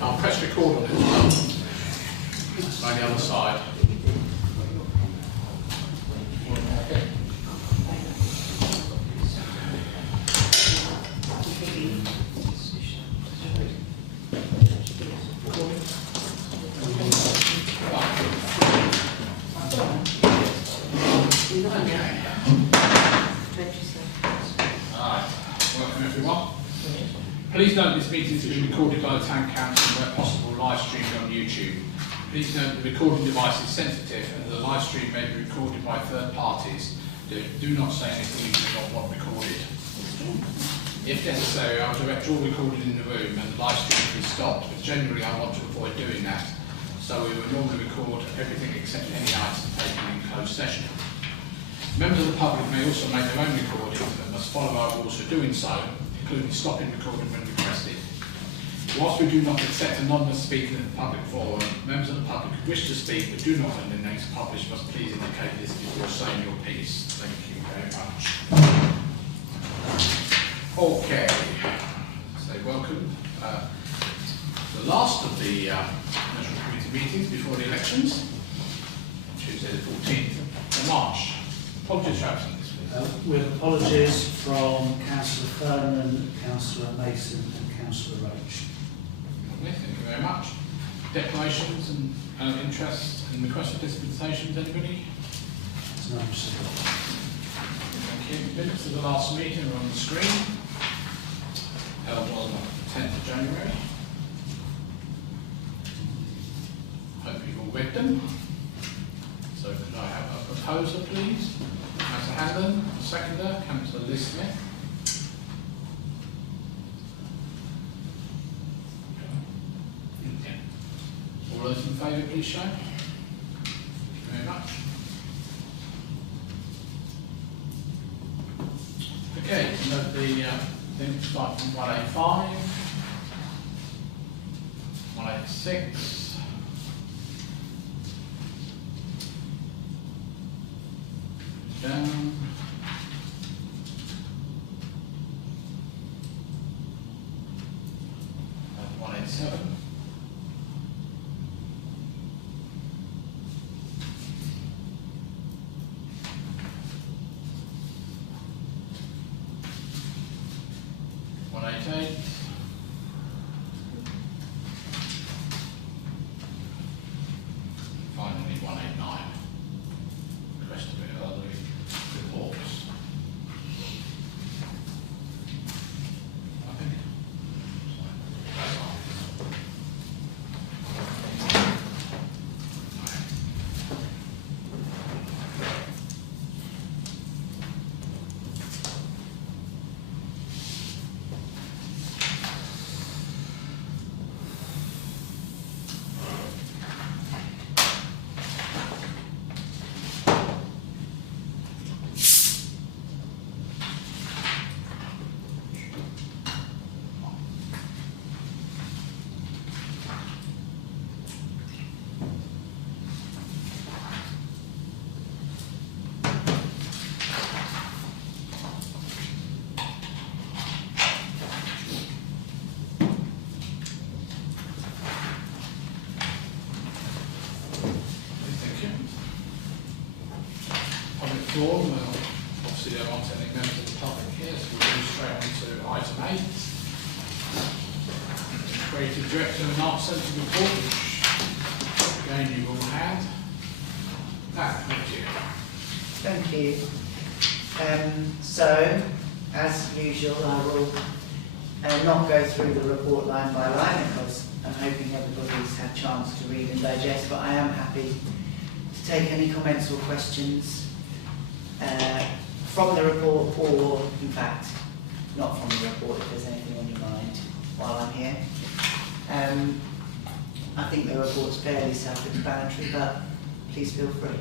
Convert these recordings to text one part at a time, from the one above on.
I'll press record on it as well. On the other side. Welcome everyone. Please note this meeting is being recorded by the Town Council and where possible live streamed on YouTube. Please note the recording device is sensitive and the live stream may be recorded by third parties. Do not say anything about what recorded. If necessary, I will direct all recording in the room and the live stream will be stopped, but generally I want to avoid doing that, so we will normally record everything except any items taken in closed session. Members of the public may also make their own recordings and must follow our rules for doing so, including stopping recording when requested. Whilst we do not accept anonymous speaking in the public forum, members of the public who wish to speak but do not want their names published must please indicate this before saying your piece. Thank you very much. Okay, so welcome. The last of the National Committee meetings before the elections, Tuesday the 14th of March. Apologies for absence, please. With apologies from Councillor Furman, Councillor Mason and Councillor Roach. Lovely, thank you very much. Declarations and interest and request for dispensations, anybody? No, sir. Thank you. Minutes of the last meeting are on the screen. Held on the 10th of January. Hope you've all read them. So could I have a proposer, please? Councillor Hanlon, seconder, Councillor Liz Smith. All those in favour, please show. Thank you very much. Okay, note the things start from 185, 186. Down. 187. 188. 189. The rest of it are the reports. I think. That's all. Well, obviously there aren't any members of the public here, so we'll go straight on to item 8. Creative Director and Arts Centre report, which again you will have. Thank you. Thank you. So, as usual, I will not go through the report line by line because I'm hoping everybody's had a chance to read and digest, but I am happy to take any comments or questions from the report, or in fact not from the report if there's anything on your mind while I'm here. I think the report's fairly self-explanatory, but please feel free.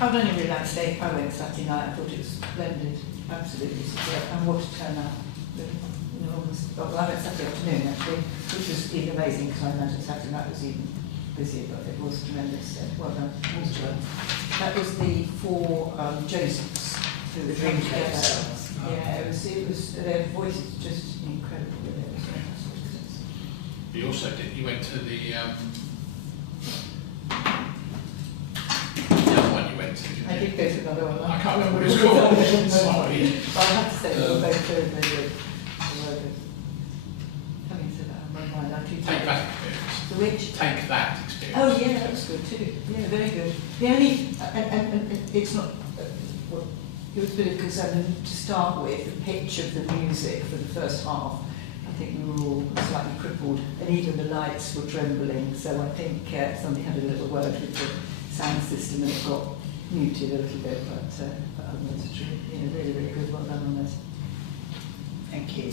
I've only really liked steak. I went Saturday night. I thought it was splendid, absolutely superb, and what a turnout. Well, I went Saturday afternoon actually, which was even amazing because I imagine Saturday night was even busier, but it was tremendous. Well done, all well. That was the 4 Josephs who were The doing Dreamcoat together. sales. Yeah, it was, their voice is just incredible with it. It was fantastic. You also did, you went to the other one you went to, didn't I you? did go to another one. I can't remember what it it's was called. But Sorry. I have to say, they were both very, very good. They were good. Coming to that, on my mind, I do Take that experience. The which? Take that experience. Oh yeah, that was good too. Yeah, very good. The only, and it's not, well, it was a bit of concern to start with, the pitch of the music for the first half. I think we were all slightly crippled, and even the lights were trembling. So I think somebody had a little word with the sound system, and it got muted a little bit. But otherwise, really, really good. Well done on this. Thank you.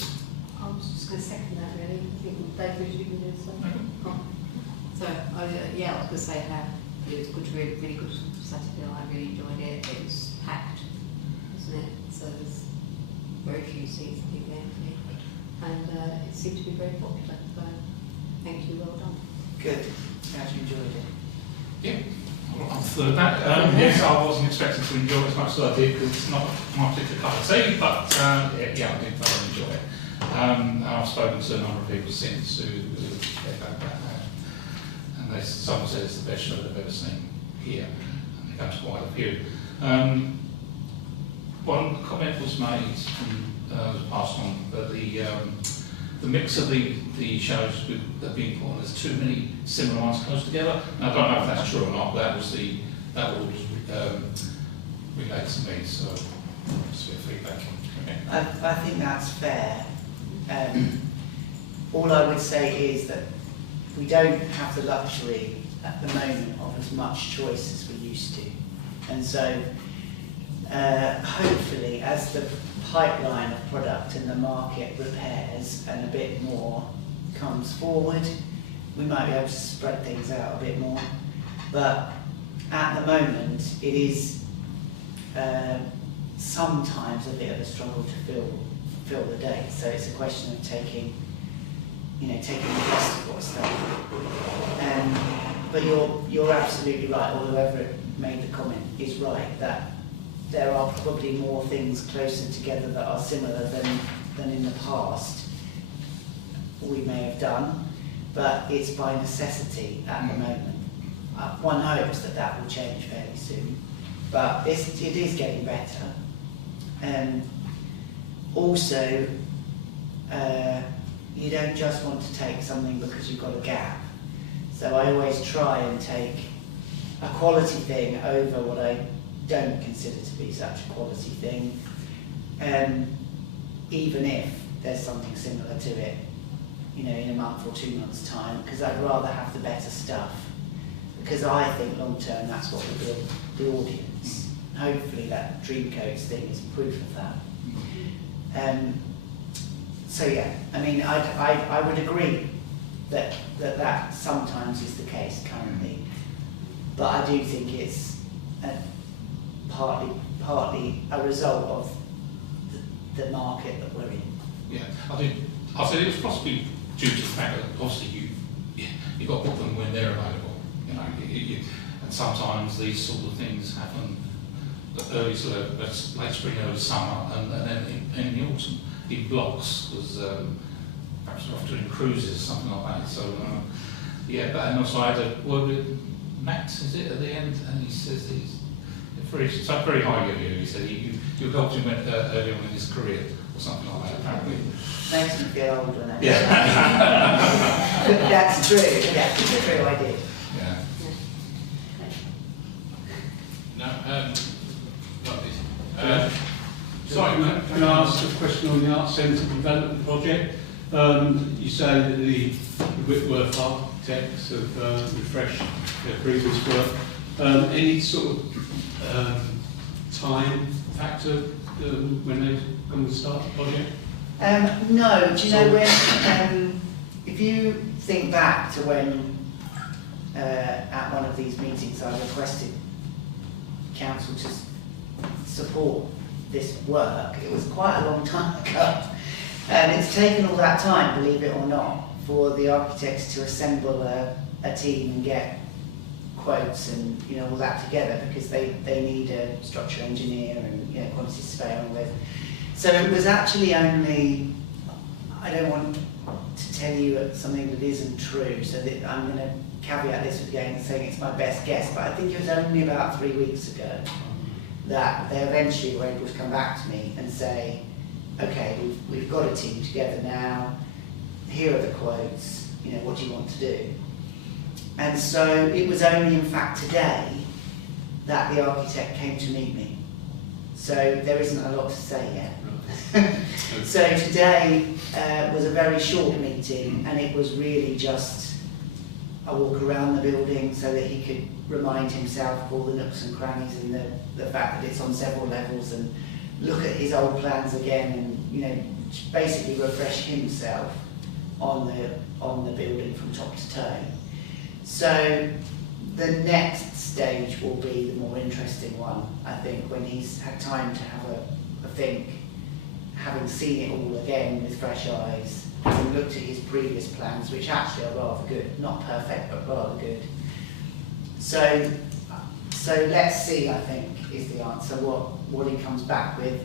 I was just going to second that really. I think Dave was doing this. So, yeah, I was going to say how it was good, really good Saturday night. I really enjoyed it. It was packed, wasn't it? So there's very few seats, I think, empty. And it seemed to be very popular. So thank you, well done. Good. Glad you enjoyed it. Yeah. Well, after that, yes, I wasn't expecting to enjoy it as much as I did because it's not my particular cup of tea, but yeah, I did thoroughly enjoy it. And I've spoken to a number of people since who echoed that. And someone said it's the best show they've ever seen here, and there comes quite a few. One comment was made, was passed on, that the mix of the shows that are being put on, there's too many similar ones close together. And I don't know if that's true or not, but that was relayed to me, so just a bit of feedback. Okay. I think that's fair. All I would say is that we don't have the luxury at the moment of as much choice as we used to. And so hopefully as the pipeline of product in the market repairs and a bit more comes forward, we might be able to spread things out a bit more. But at the moment it is sometimes a bit of a struggle to fill the day. So it's a question of taking the best of what's there. But you're absolutely right, or whoever made the comment is right, that there are probably more things closer together that are similar than in the past we may have done, but it's by necessity at the moment. One hopes that will change fairly soon, but it is getting better. Also, you don't just want to take something because you've got a gap. So I always try and take a quality thing over what I don't consider to be such a quality thing, even if there's something similar to it, in a month or 2 months' time, because I'd rather have the better stuff. Because I think long term that's what will build the audience. Hopefully that Dreamcoats thing is proof of that. So yeah, I mean, I would agree that sometimes is the case currently, but I do think it's partly a result of the market that we're in. Yeah, I said it was possibly due to the fact that obviously you got to put them when they're available. And sometimes these sort of things happen early, late spring, early summer, and then in the autumn in blocks, because perhaps we're often doing cruises or something like that. So yeah, but and also I had a word with Matt, is it, at the end, and he says it's very high review. He said you helped him early on in his career or something like that. Apparently. Makes me feel old when I Yeah. That's true. Yeah, it's true. I did. Yeah. No, Sorry, can I ask a question on the Arts Centre development project? You say that the Whitworth architects have refreshed their previous work. Any sort of time factor when they're going to start the project? No, do you know when, if you think back to when at one of these meetings I requested council to support this work, it was quite a long time ago, and it's taken all that time, believe it or not, for the architects to assemble a team and get quotes and, you know, all that together, because they need a structural engineer and, you know, quantity surveyor and all this. So it was actually only, I don't want to tell you something that isn't true, so that I'm going to caveat this with again saying it's my best guess, but I think it was only about 3 weeks ago that they eventually were able to come back to me and say, okay, we've got a team together now, here are the quotes, you know, what do you want to do? And so it was only in fact today that the architect came to meet me. So there isn't a lot to say yet. So today was a very short meeting, and it was really just a walk around the building so that he could remind himself of all the nooks and crannies and the fact that it's on several levels, and look at his old plans again, and, you know, basically refresh himself on the building from top to toe. So the next stage will be the more interesting one, I think, when he's had time to have a think, having seen it all again with fresh eyes, having looked at his previous plans, which actually are rather good, not perfect, but rather good. So let's see, I think, is the answer, what he comes back with.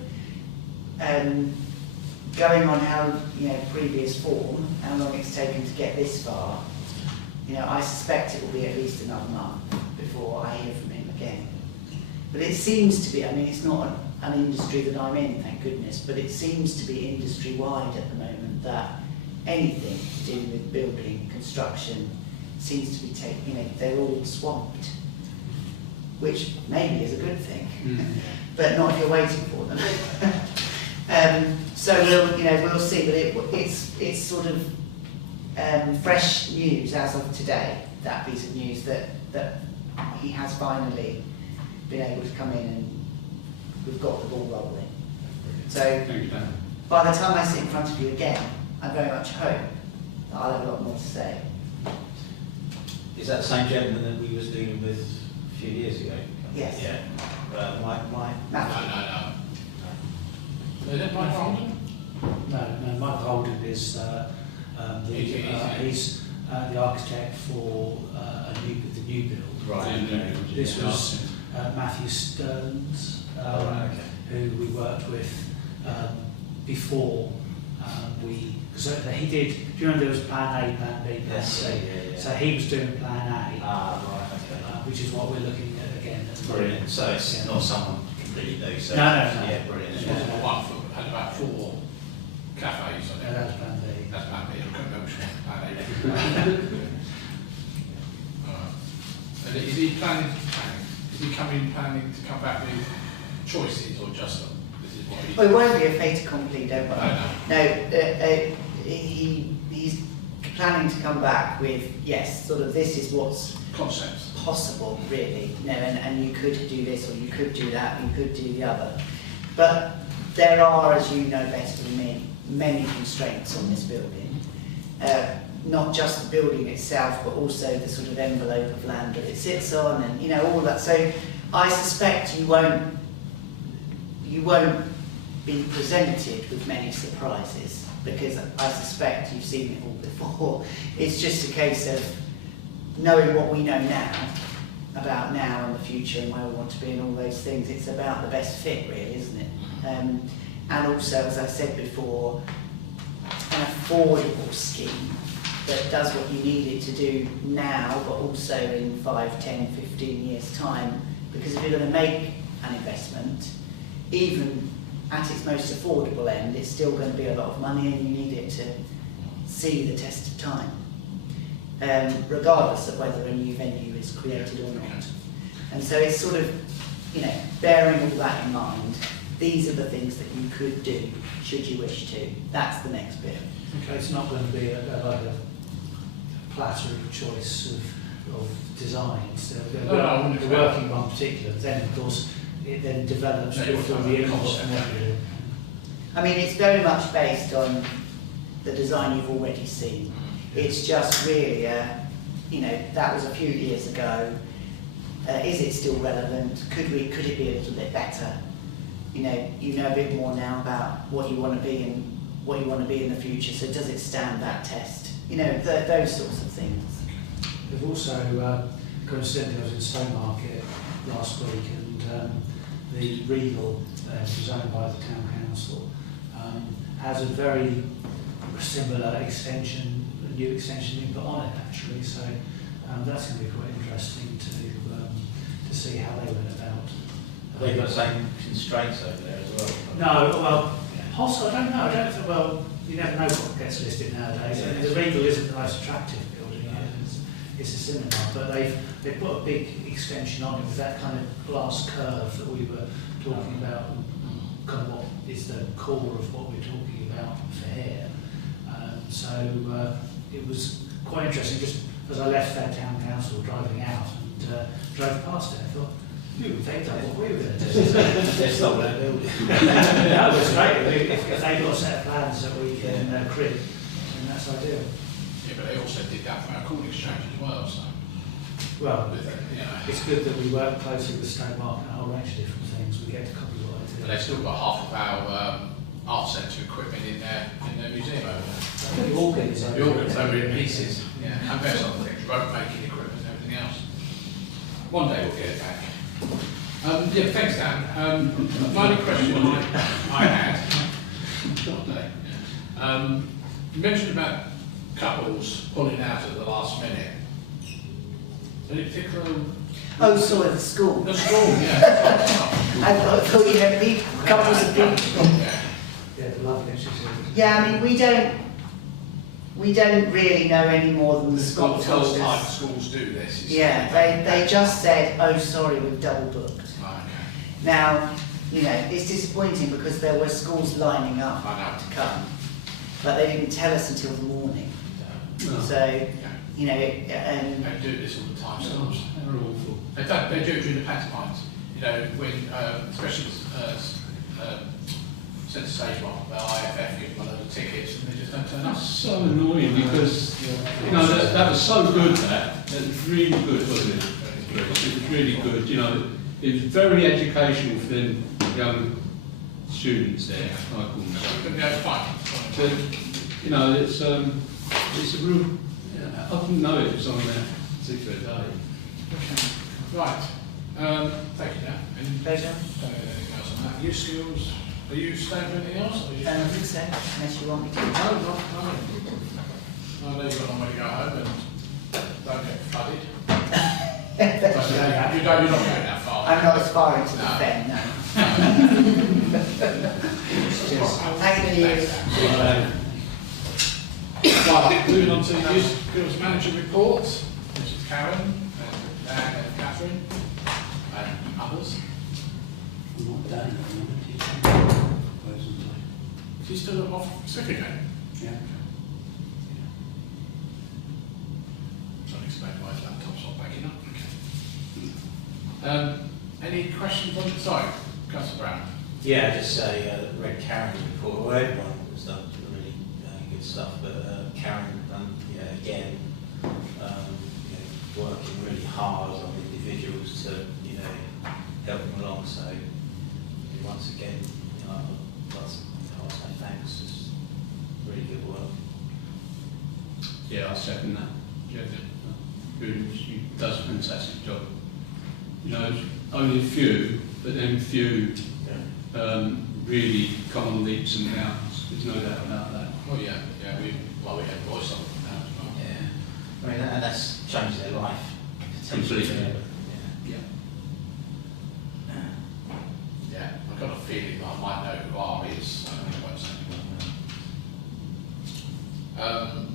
Going on how, you know, previous form, how long it's taken to get this far, you know, I suspect it will be at least another month before I hear from him again. But it seems to be, I mean, it's not an industry that I'm in, thank goodness, but it seems to be industry-wide at the moment that anything to do with building, construction, seems to be taking, you know, they're all swamped, which maybe is a good thing, but not if you're waiting for them. So we'll see, but it's sort of fresh news as of today, that piece of news that he has finally been able to come in and we've got the ball rolling. So by the time I sit in front of you again, I very much hope that I'll have a lot more to say. Is that the same gentleman that we was dealing with a few years ago? Yes. Yeah. Matthew. No. Is it Mike Holden? No, Mike Holden is he's the architect for the new build. Right. This was Matthew Stearns, who we worked with before because he did. Do you remember there was Plan A, Plan B, Plan C? Yeah. So he was doing Plan A, which is what we're looking at again. Brilliant. So it's not someone completely new. So No. Yeah, brilliant. This was the one that had about 4 cafes on it. That's Plan B. That's Plan B. I couldn't remember which one. Plan A. And is he planning? Is he planning to come back with choices, or just this is what he? Well, it won't be a fait accompli, don't worry. No. He's planning to come back with, yes, sort of this is what's Concepts. possible, really. You know, and you could do this, or you could do that, you could do the other. But there are, as you know better than me, many constraints on this building. Not just the building itself, but also the sort of envelope of land that it sits on, and, you know, all that. So I suspect you won't be presented with many surprises, because I suspect you've seen it all before. It's just a case of knowing what we know now about now and the future and where we want to be and all those things. It's about the best fit, really, isn't it? And also, as I said before, an affordable scheme that does what you need it to do now, but also in 5, 10, 15 years' time. Because if you're going to make an investment, even at its most affordable end, it's still going to be a lot of money, and you need it to see the test of time, regardless of whether a new venue is created or not. And so it's sort of, you know, bearing all that in mind, these are the things that you could do, should you wish to. That's the next bit. Okay, it's not going to be like a platter of choice of designs. The working one particular. Then, of course, it then develops from the input. I mean, it's very much based on the design you've already seen. It's just really, you know, that was a few years ago. Is it still relevant? Could it be a little bit better? You know a bit more now about what you want to be and what you want to be in the future. So does it stand that test? You know, those sorts of things. They've also coincidentally I was in Stowmarket last week, and the Regal, which is owned by the town council, has a very similar extension, a new extension being put on it actually. So that's going to be quite interesting to see how they went about. They've got the same constraints over there as well. No, well, also I don't know. I don't think. Well, you never know what gets listed nowadays. Yeah. The Regal isn't the most attractive building. It's a cinema, but they've put a big extension on it with that kind of glass curve that we were talking about, and kind of what is the core of what we're talking about for here. So it was quite interesting. Just as I left their town council driving out and drove past it, I thought, they've done what we were going to do. They're still there building. No, it's great. If they've got a set of plans that we can crib, then that's ideal. Yeah, but they also did that for our court exchange as well, so. Well, Yeah. it's good that we work closely with Stowmarket and a whole range of different things. We get to copyright But it. they've still got half of our art centre equipment in their museum over there. The organ is over. The organ's over in pieces, yeah, and various other things, rope making equipment and everything else. One day we'll get it back. Yeah, thanks Dan. My only question I had, you mentioned about couples pulling out at the last minute. Any particular? Oh, sorry, the school. The school, yeah. I thought you meant people, couples of people. Yeah. Yeah, the love lectures. Yeah, I mean, we don't really know any more than the school What told type us. schools do this? is- Yeah, they just said, oh, sorry, we've double booked. Oh, okay. Now, you know, it's disappointing because there were schools lining up I know. to come, but they didn't tell us until the morning. No. So, you know, and They do this all the time, schools. They're awful. They do it during the pantomimes. You know, when, especially since stage one, the IFF give them a load of tickets and they just don't turn up. That's so annoying because, you know, that was so good that was really good, wasn't it? It was really good, you know, it was very educational for them young students there, I call them. But no, it's fine. But, you know, it's a real, I didn't know it was on that particular day. Right. Thank you, Dan. Any pleasure. anything else on that? New skills? Are you staying for anything else? Or are you I think so, unless you want me to. No, not I know you've got a long way to go home and don't get flooded. You're not going that far. I'm not as far into the No. fen, no. Thank you. Right, moving on to the new skills manager report, which is Karen, and Dan and Catherine, and others. I'm not done at the moment, She's still off sick again. yeah. Don't explain why his laptop's not backing up. Okay. Any questions on the side? Councillor Brown? Yeah, just say read Karen's report. Well, everyone has done really good stuff, but Karen done again, working really hard on individuals to help them along. So once again, I'll say thanks. It's really good work. Yeah, I second that. Yeah, she does a fantastic job. You know, only a few, but then few really come on leaps and bounds. There's no doubt about that. Oh yeah, we had voice on them now as well. Yeah, I mean, and that's changed their life. Completely. Yeah. Yeah, I've got a feeling that I might know who R is, so I won't say anyone.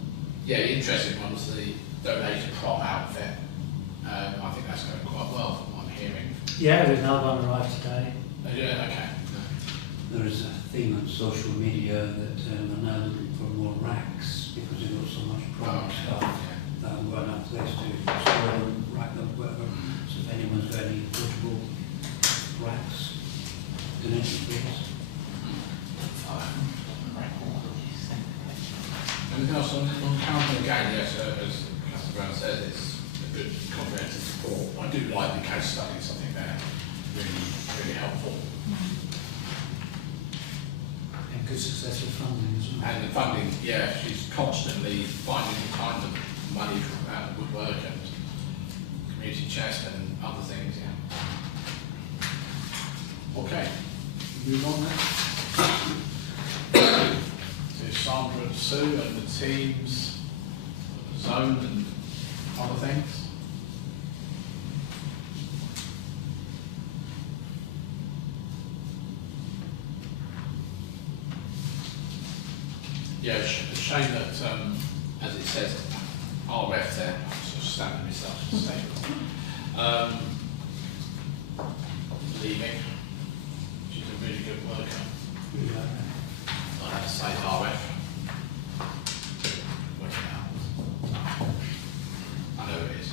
Yeah, the interesting one was the donated prom outfit. I think that's going quite well from what I'm hearing. Yeah, there's another one arrived today. Yeah, okay. There is a thing on social media that are now looking for more racks because they've got so much product stuff. We're enough place to store them, rack them, whatever. So if anyone's got any portable racks, donation please. Anything else on counting again? Yes, as Councillor Brown says, it's a good comprehensive report. I do like the case studies, I think they're really helpful. And good successful funding as well. And the funding, yeah, she's constantly finding the kind of money from out of woodwork and beauty chest and other things, yeah. Okay, move on then. So Sandra and Sue and the teams, zone and other things. Yeah, it's a shame that, as it says, RF there, I'm sort of stabbing myself to say, leaving, she's a really good worker. I have to say RF. Work it out. I know it is.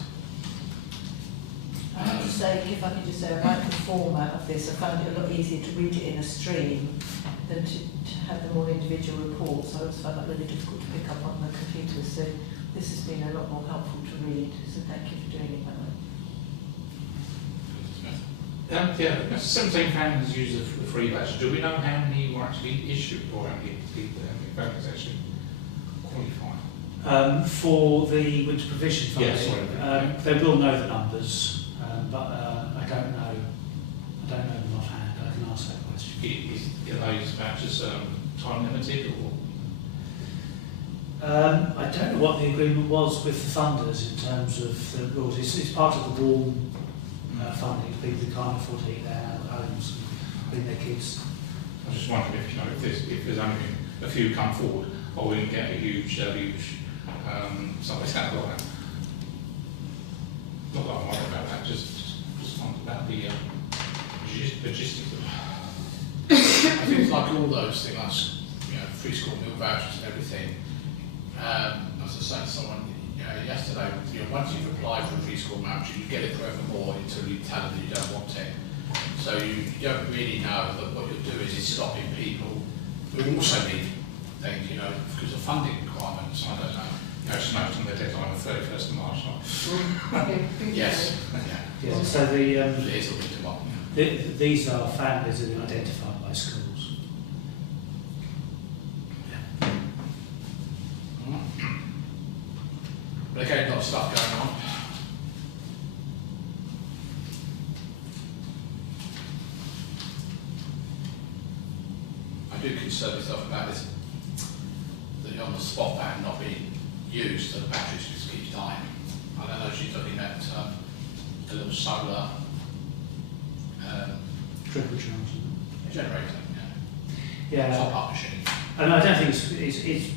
I have to say, if I could just say, I like the format of this. I found it a lot easier to read it in a stream than to have them all individual reports. I always found that really difficult to pick up on the computer. So this has been a lot more helpful to read. So thank you for doing it that way. Yeah, 17 families use the free voucher. Do we know how many were actually issued or how many people, how many families actually qualified? For the winter provision funding, Yes, sorry. they will know the numbers, but I don't know. I don't know them offhand. I can ask that question. Are those vouchers time limited or? I don't know what the agreement was with the funders in terms of the rules. It's part of the warm funding. People who can't afford to eat their homes and bring their kids. I was just wondering if, you know, if there's only a few come forward, or we can get a huge something like that. Not that I'm worried about that, just wondered about the logistics of it. I think it's like all those things, like, you know, free school meal vouchers and everything. As I was saying to someone yesterday, you know, once you've applied for a free school voucher, you get it forevermore until you tell them that you don't want it. So you don't really know that what you're doing is stopping people who also need things, you know, because of funding requirements. I don't know. You know, snowed on the deadline of 31st of March. Yes. Yeah. So the It is a bit of what, these are families that are identified by schools. But again, a lot of stuff going on. I do concern myself about this, that on the spot ban not being used, so the batteries just keep dying. I don't know if she's looking at a little solar Triple charge. generator, Yeah. top up machine. And I don't think it's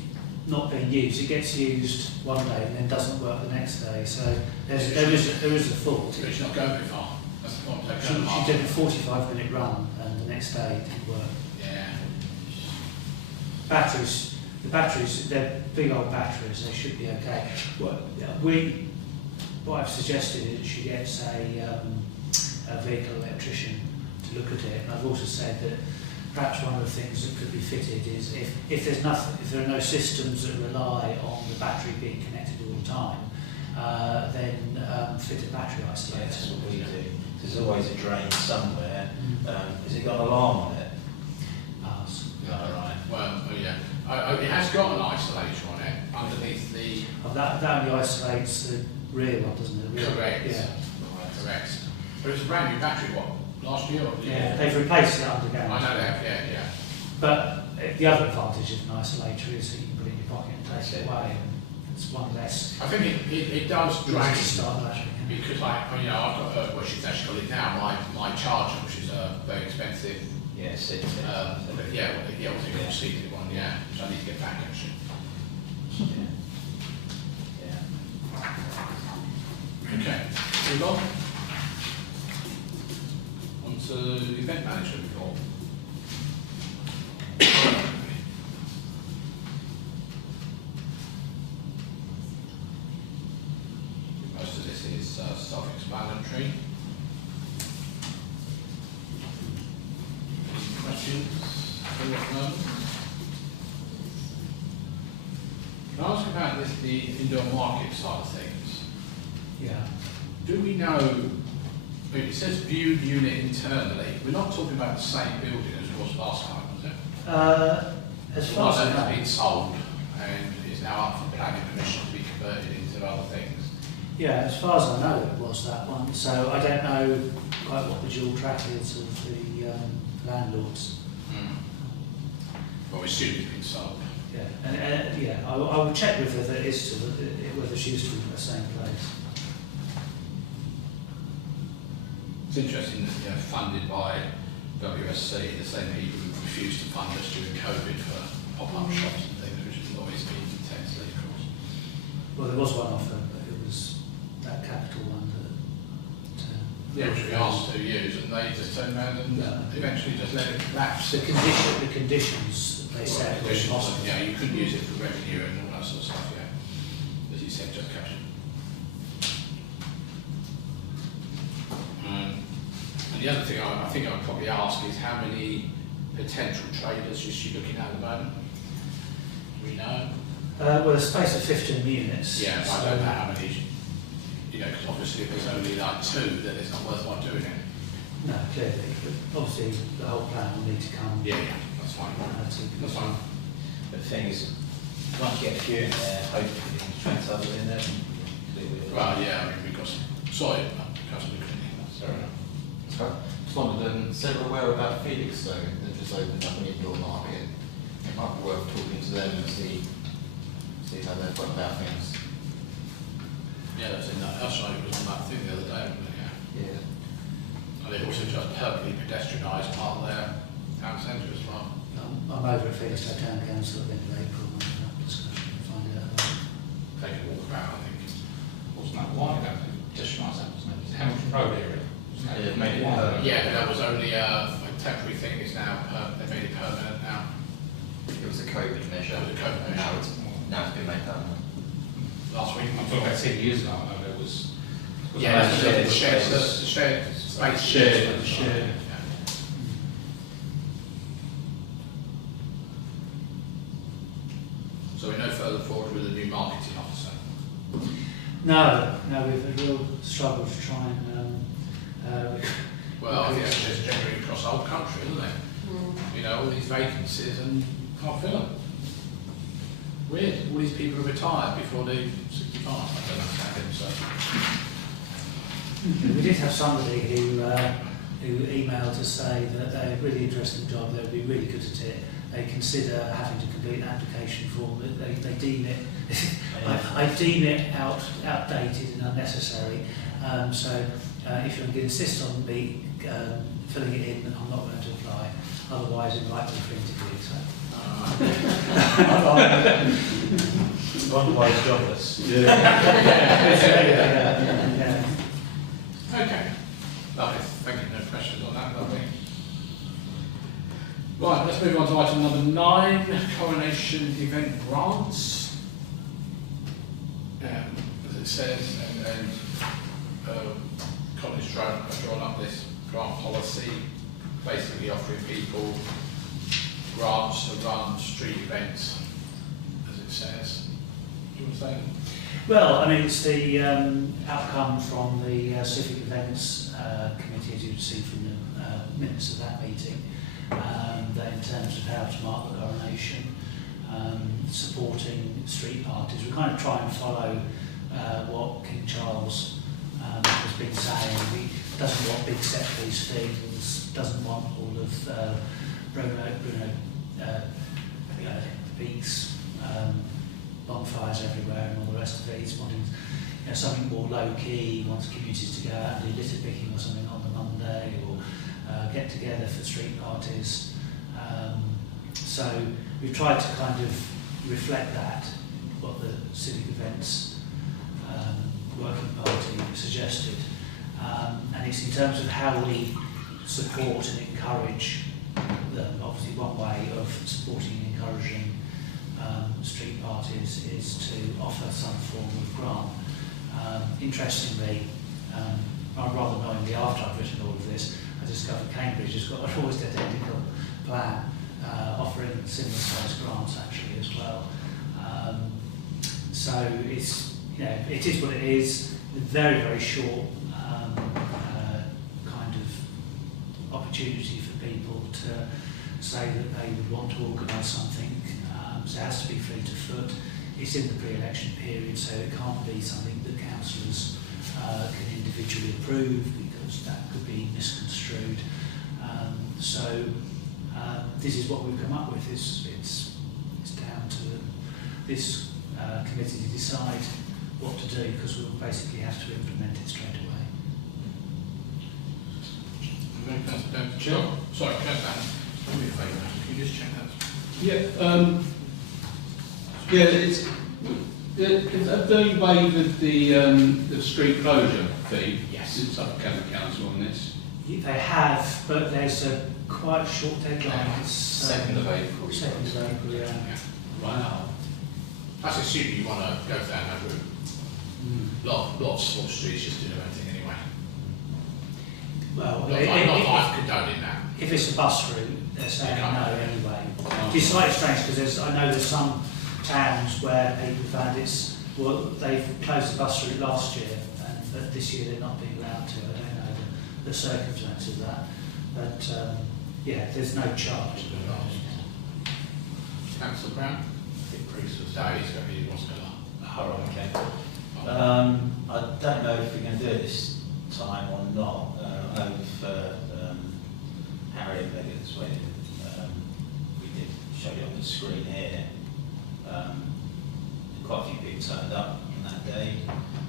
not being used. It gets used one day and then doesn't work the next day. So there is a fault. But it's not going very far. That's the point. She did a 45-minute run and the next day it didn't work. Yeah. The batteries, they're big old batteries, they should be okay. What I've suggested is that she gets a vehicle electrician to look at it, and I've also said that perhaps one of the things that could be fitted is if there are no systems that rely on the battery being connected all the time, then fit a battery isolator. Yeah, that's what we do. There's always a drain somewhere. Has it got an alarm on it? Pass. Oh, right. Well, yeah. It has got an isolator on it underneath the. That only isolates the rear one, doesn't it? Correct. Yeah. Correct. But it's a brand new battery. What? Last year? Or the Yeah, year? they've replaced it under I garage. know that. Yeah. But the other advantage of an isolator is that you can put it in your pocket and take it That's it. away, and it's one less. I think it does Easy drain. to start battery. Because I've got what she's actually got it now, my charger, which is a very expensive, Yes, what's it called, seated one, yeah, which I need to get back actually. Yeah. Okay, move on. On to the event management report. Most of this is self-explanatory. Any questions? Can I ask about the indoor market side of things? Yeah. Do we know, it says viewed unit internally, we're not talking about the same building as was last time, was it? As far as I It's know, been sold and is now up for planning permission to be converted into other things. Yeah, as far as I know, it was that one. So I don't know quite what the dual track is of the landlords. Well, we assume it's been sold. Yeah, and yeah, I will check with her that it is still, whether she's still in the same place. It's interesting that, you know, funded by WSC, the same people who refused to fund us during COVID for pop-up shops and things, which has always been intensely, of course. Well, there was one offer, but it was that capital one that... Which we asked to use, and they just turned around and eventually just let it lapse. the conditions that they set were Conditions, impossible. yeah, you couldn't use it for revenue and all that sort of stuff, yeah. As you said, just cash. And the other thing I think I would probably ask is how many potential traders is she looking at the moment? Do we know? Well, a space of 15 units. Yeah, but I don't know how many, you know, because obviously if there's only like 2, then it's not worthwhile doing it. No, clearly, but obviously the whole plan will need to come. Yeah, that's fine. That's fine. But the thing is, once you get a few in there, hopefully you can transfer it in there. Well, yeah, I mean, we've got some soil, customer cleaning, that's fair enough. So, just wondered, so we're aware about Felixstone, they've just opened up an indoor market. It might be worth talking to them and see how they've gone about things. Yeah, that's in that, that's right, it was on that thing the other day, wasn't it? Yeah. Yeah. And they also just perfectly pedestrianised part of their town centre as well. I'm over at Felixstowe Town Council at the end of April and we'll have a discussion to find out about it. Take a walk about, I think. Wasn't that why they pedestrianised that, wasn't it? It's Hamilton Road area. Yeah, they've made it permanent. Yeah, but that was only a temporary thing, it's now, they made it permanent now. It was a COVID measure. It was a COVID and measure. Now it's been made permanent. Last week, I'm talking about 10 years ago, I know there was... yeah, that's the shared shared space. Shared. Yeah. So we're no further forward with the new marketing officer. No, we've had a real struggle to try and Well, I think that's just generally across the whole country, isn't it? You know, all these vacancies and can't fill them. Weird, all these people are retired before they're 65. I don't understand it, so. We did have somebody who emailed to say that they're really interested in the job, they would be really good at it. They consider having to complete an application form, that they deem it, I deem it outdated and unnecessary. So if you're going to insist on me filling it in, I'm not going to apply. Otherwise, invite me for interview. So. Otherwise jobless. Yeah. Okay. Lovely. Thank you. No questions on that. Lovely. Right, let's move on to item number 9, coronation event grants. As it says, and College have drawn up this grant policy, basically offering people grants to run street events, as it says. Do you want to say? Well, I mean, it's the outcome from the Civic Events Committee, as you would see from the minutes of that meeting, that in terms of how to mark the coronation, supporting street parties. We kind of try and follow what King Charles has been saying. He doesn't want big set-piece things, doesn't want all of Bruno peaks, bonfires everywhere and all the rest of it. He's wanting something more low-key. He wants communities to go out and do litter picking or something on the Monday, or get together for street parties. So we've tried to kind of reflect that, what the Civic Events Working Party suggested. And it's in terms of how we support and encourage them. Obviously one way of supporting and encouraging street parties is to offer some form of grant. Interestingly, rather knowingly after I've written all of this, I discovered Cambridge has got an almost identical plan offering similar size grants actually as well. So it's, it is what it is. Very, very short kind of opportunity for people to say that they would want to organise something. So it has to be free to foot. it's in the pre-election period, so it can't be something that councillors can individually approve because that could be misconstrued. This is what we've come up with. It's down to this committee to decide what to do, because we'll basically have to implement it straight away. Sorry, Councillor, do me a favour, can you just check that? Yeah, have they waived the street closure fee? Yes. Since I've come to council on this. They have, but there's a quite short deadline. It's 2nd of April. 2nd of April, yeah. Wow. That's assuming you want to go down that route. Lot of small streets just do anything anyway. Well, Not like condoning that. if it's a bus route, they're saying You can't. no anyway. It's slightly strange because I know there's some towns where people found they've closed the bus route last year, but this year they're not being allowed to. I don't know the circumstances of that, but yeah, there's no charge. Councillor Brown? I think Bruce was there, he's going to be what's going on. All right, okay. I don't know if we're going to do it this time or not. I know for Harry and Megan's wedding, we did show you on the screen here. Quite a few people turned up on that day.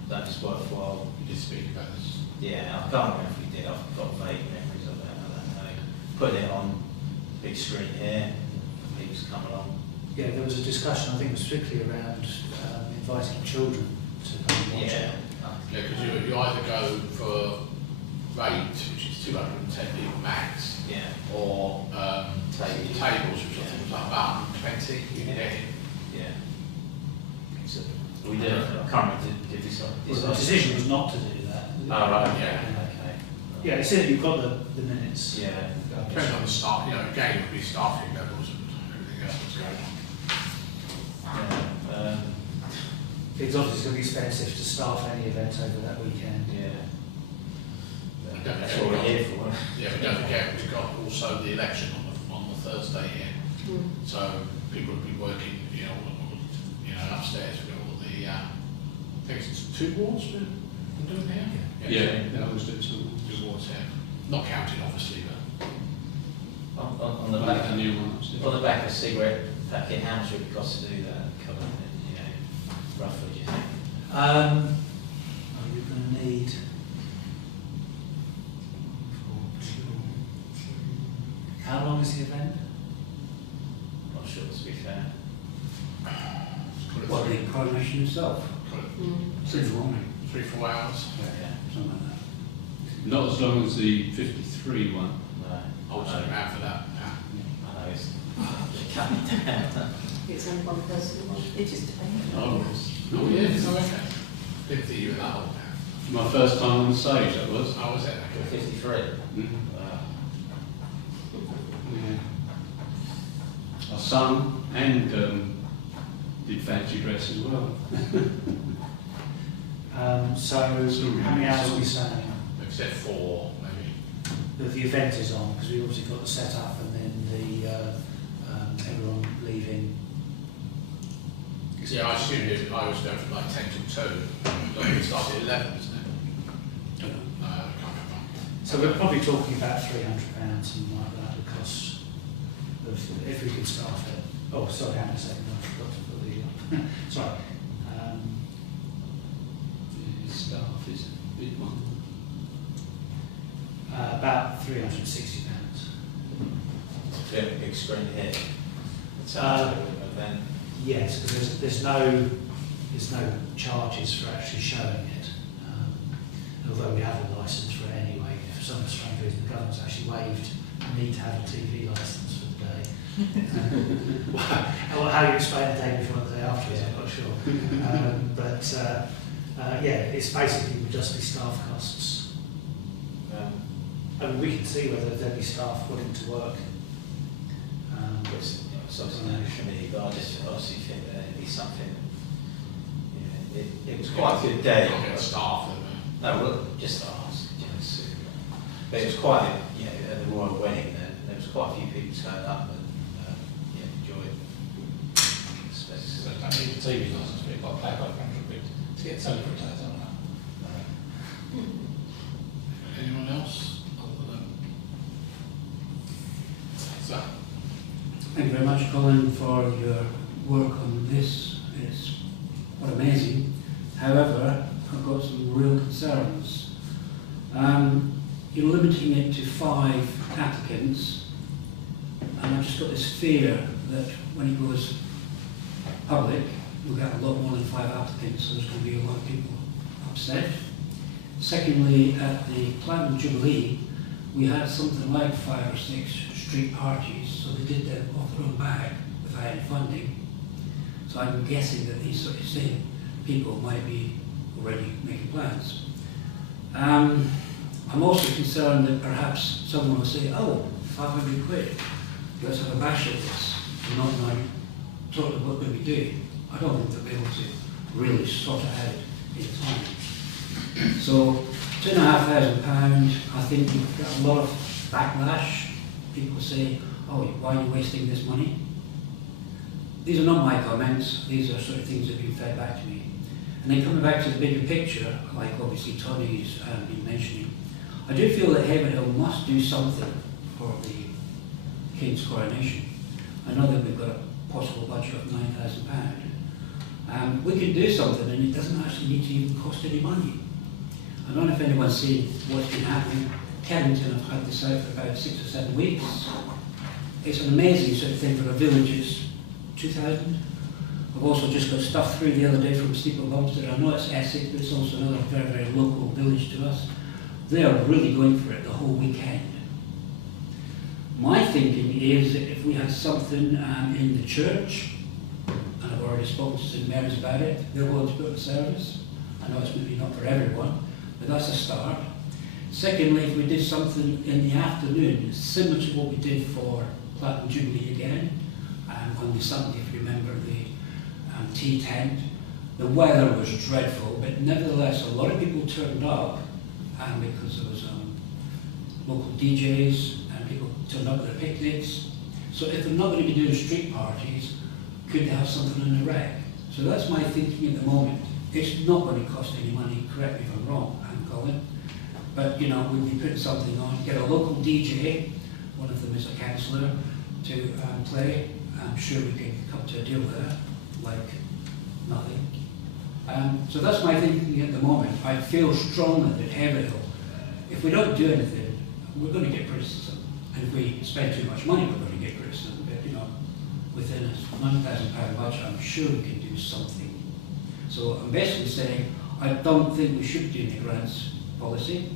That was worthwhile. You did speak about this. Yeah, I can't remember if we did. I've got vague memories of that. I don't know. Put it on big screen here. People to come along. Yeah, there was a discussion, I think, particularly around inviting children to come and watch it. Yeah, because you either go for rate, which is 210 people max, Yeah. or tables, which I think was like about 120 you can get in. Yeah. So we did. I can't remember. Did we decide? Well, the decision was not to do that. Oh, right. Yeah. Okay. Yeah, it's in, you've got the minutes. Yeah. Depends on the staff, again, it would be staffing levels and everything else that's going on. Yeah. It's obviously going to be expensive to staff any event over that weekend. Yeah. Don't That's forget what we're we've here for. Yeah, but don't forget, we've got also the election on the Thursday here. So people will be working, upstairs. We've got all the, I think it's 2 wards we're doing here. Yeah, that was the 2 wards here. Not counting, obviously, but On the back, the new one upstairs. on the back of a cigarette packet, how much would it cost to do that? Cover it, roughly, do you think? You're going to need. How long is the event? Not sure, to be fair. What, the coronation itself? It's in the morning. 3-4 hours. Yeah. Something like that. Not as long as the 53 one. No. I'll turn around for that. I know it's cut me down. It's only one person, It just depends. Oh, yeah, so okay. Didn't think you were that old now. My first time on the stage, that was. How was it? Okay. 53. Yeah. I sung and did fancy dress as well. So how many hours are we saying? Except for maybe. That the event is on, because we obviously got the setup and then the everyone leaving. Yeah, I assumed I was going from like 10 till 2. Like it started at 11, isn't it? I can't remember. So we're probably talking about £300, something like that, the cost of, if we could staff it. Oh, sorry, hang on a second, I forgot to put the, sorry. The staff is a big one. About £360. To have a big screen here. It's Uh, an event. Yes, because there's no charges for actually showing it. Although we have a licence for it anyway, for some strange reason the government's actually waived the need to have a TV licence for the day. How you explain the day before and the day afterwards, I'm not sure. Yeah, it's basically would just be staff costs. I mean, we can see whether there'd be staff willing to work. It's obviously not for me, but I just obviously think that it'd be something. It was quite a good day. Not get staff. No, well, just ask. But it was quite, at the royal wedding, there was quite a few people turned up and enjoyed it. So that means TV licence, but you've got to pay about £100 to get television ads on that. Anyone else? Other than... So, Thank you very much, Colin, for your work on this. It's quite amazing. However, I've got some real concerns. You're limiting it to 5 applicants, and I've just got this fear that when it goes public, we'll get a lot more than 5 applicants, so there's going to be a lot of people upset. Secondly, at the Platinum Jubilee, we had something like 5 or 6 street parties, so they did them off their own back without any funding. So I'm guessing that these sort of same people might be already making plans. I'm also concerned that perhaps someone will say, oh, 500 quid, let's have a bash at this, and not knowing totally what we're going to be doing. I don't think they'll be able to really sort it out in time. So, £2,500, I think you've got a lot of backlash. People say, oh, why are you wasting this money? These are not my comments, these are sort of things that have been fed back to me. And then coming back to the bigger picture, like obviously Tony's been mentioning, I do feel that Haverhill must do something for the King's coronation. I know that we've got a possible budget of £9,000. We can do something and it doesn't actually need to even cost any money. I don't know if anyone's seen what's been happening. Kennington have had this out for about 6 or 7 weeks. It's an amazing sort of thing for a village. It's 2,000. I've also just got stuff through the other day from Steeple Lumsden. I know it's Essex, but it's also another very, very local village to us. They are really going for it the whole weekend. My thinking is that if we had something in the church, and I've already spoken to St Mary's about it, they're willing to put the service. I know it's maybe not for everyone, but that's a start. Secondly, if we did something in the afternoon, similar to what we did for Platinum Jubilee again, on the Sunday, if you remember the tea tent, the weather was dreadful, but nevertheless, a lot of people turned up because there was local DJs and people turned up with their picnics. So if they're not going to be doing street parties, could they have something in the rec? So that's my thinking at the moment. It's not going to cost any money, correct me if I'm wrong, Colin. But, you know, we'll be putting something on, get a local DJ, one of them is a councillor, to play. I'm sure we can come to a deal there, like nothing. So that's my thinking at the moment. I feel strongly that Haverhill, if we don't do anything, we're going to get criticism. And if we spend too much money, we're going to get criticism. But, you know, within a £9,000 budget, I'm sure we can do something. So I'm basically saying, I don't think we should do the grants policy.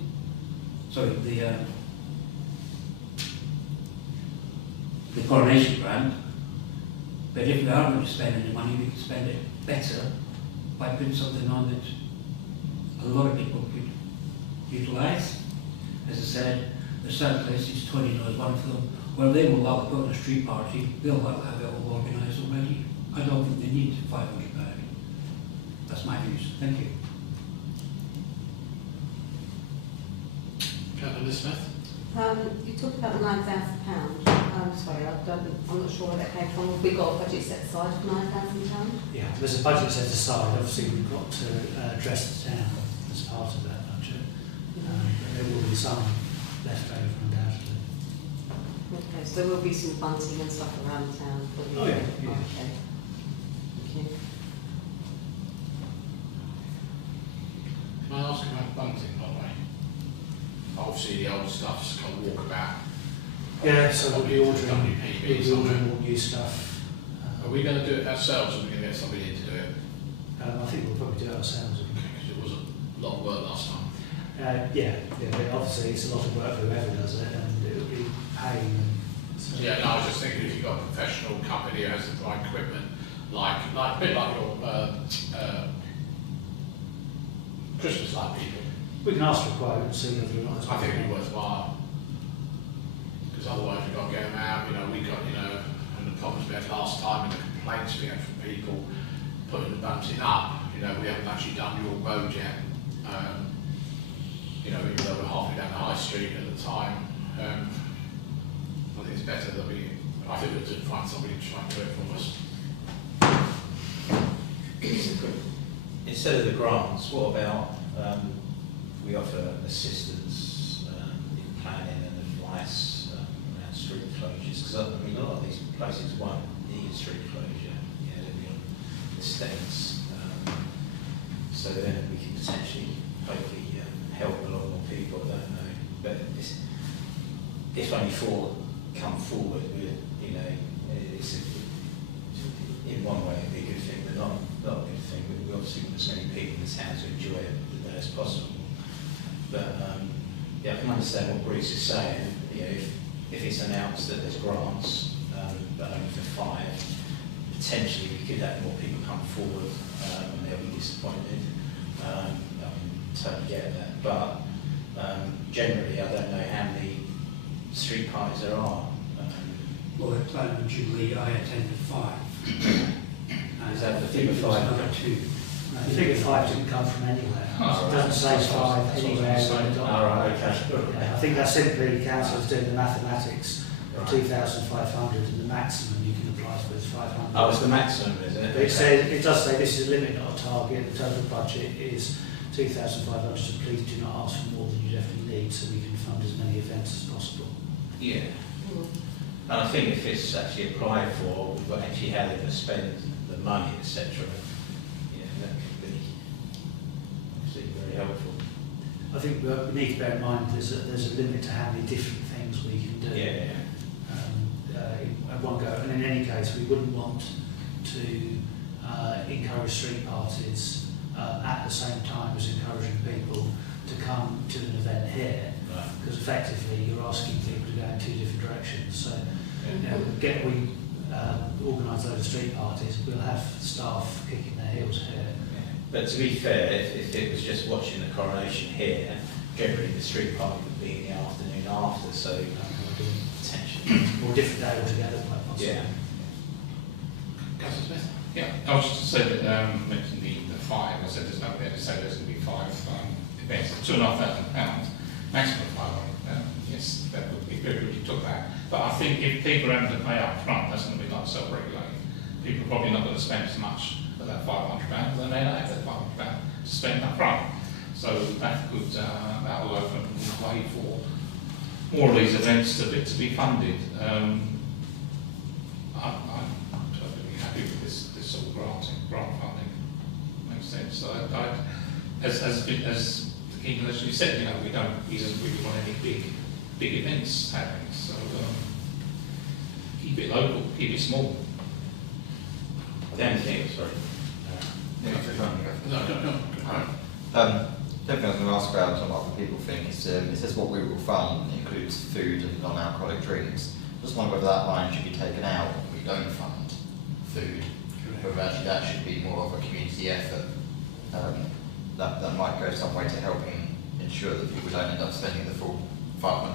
Sorry, the coronation grant. But if we are going to spend any money, we can spend it better by putting something on that a lot of people could utilise. As I said, there's certain places, Tony knows one of them, where they will allow to put on a street party, they'll have it all organised already. I don't think they need £500. That's my views. Thank you. Councillor Smith? You talked about the £9,000. Sorry, I'm not sure where that came from. Have we got a budget set aside for £9,000? Yeah, there's a budget set aside. Obviously, we've got to address the town as part of that budget. But there will be some left over, undoubtedly. Okay, so there will be some bunting and stuff around town for the... Oh, yeah. Oh, okay. Thank you. Can I ask about bunting, by the way? Obviously, the old stuff's got walkabout. Yeah, so we'll be ordering WPB all new stuff. Are we going to do it ourselves, or are we going to get somebody in to do it? I think we'll probably do it ourselves. Because it was a lot of work last time. Yeah, but obviously it's a lot of work for whoever does it, and it'll be paying them. So. Yeah, no, I was just thinking if you've got a professional company who has the right equipment, like a bit like your Christmas light people. We can ask for a quote and see whether or not. I think it'd be worthwhile. Because otherwise we've got to get them out, we got, and the problems we had last time and the complaints we had from people putting the bunting up, we haven't actually done your road yet. Even though we're halfway down the high street at the time, I think it's better that I think we'll find somebody to try and do it for us. instead of the grants, what about we offer assistance in planning and advice around street closures? Because I mean, a lot of these places won't need street closure, you know, they'll be on estates. So then we can potentially, hopefully, help a lot more people. I don't know, but if only 4 come forward, you know, it's in one way it'd be a good thing, but not a good thing. We obviously want as many people in the town to enjoy it the day as possible. But yeah, I can understand what Bruce is saying. You know, if it's announced that there's grants, but only for 5, potentially we could have more people come forward and they'll be disappointed. I totally get that, but generally I don't know how many street parties there are. Well, at Platinum Jubilee, I attended 5. Is that the figure 5? Another 2. The figure 5 didn't come from anywhere. Oh, It doesn't say 5 anywhere. Oh, right, okay. I think that's simply councillors doing the mathematics of Right. 2,500 and the maximum you can apply for is 500. Oh, it's the maximum, is it? But it does say this is a limit, not a target. The total budget is 2,500, so please do not ask for more than you definitely need so we can fund as many events as possible. Yeah. And I think if it's actually applied for, we've got actually how they're going to spend the money, etc. You know, that could be obviously very helpful. I think we need to bear in mind there's a limit to how many different things we can do. Yeah. At one go. And in any case, we wouldn't want to encourage street parties at the same time as encouraging people to come to an event here, Right. because effectively you're asking people to go in 2 different directions. So, you know, we organise those street parties, we'll have staff kicking their heels here. Yeah. But to be fair, if it was just watching the coronation here, generally the street party would be in the afternoon after, so potentially. Or a different day altogether, quite possibly. Yeah. Councillor Smith? Yeah, I was just to say that, mentioned the 5, I said there's no there to say there's going to be 5 events, £2,500, maximum £500. Yes, that would be very good to talk about. But I think if people are having to pay up front, that's going to be like self-regulating. People are probably not going to spend as much of that £500, they may not have that £500 to spend up front. So that could, that will open the way for more of these events to be funded. I'm perfectly happy with this sort of grant funding. Makes sense. So as the King initially said, you know, he doesn't really want any big events happening. So keep it local, keep it small. The only thing, sorry. The other thing I was going to ask about on what other people think is, it says what we will fund includes food and non-alcoholic drinks. I just wonder whether that line should be taken out when we don't fund food, whether actually that should be more of a community effort. That might go some way to helping ensure that people don't end up spending the full £500.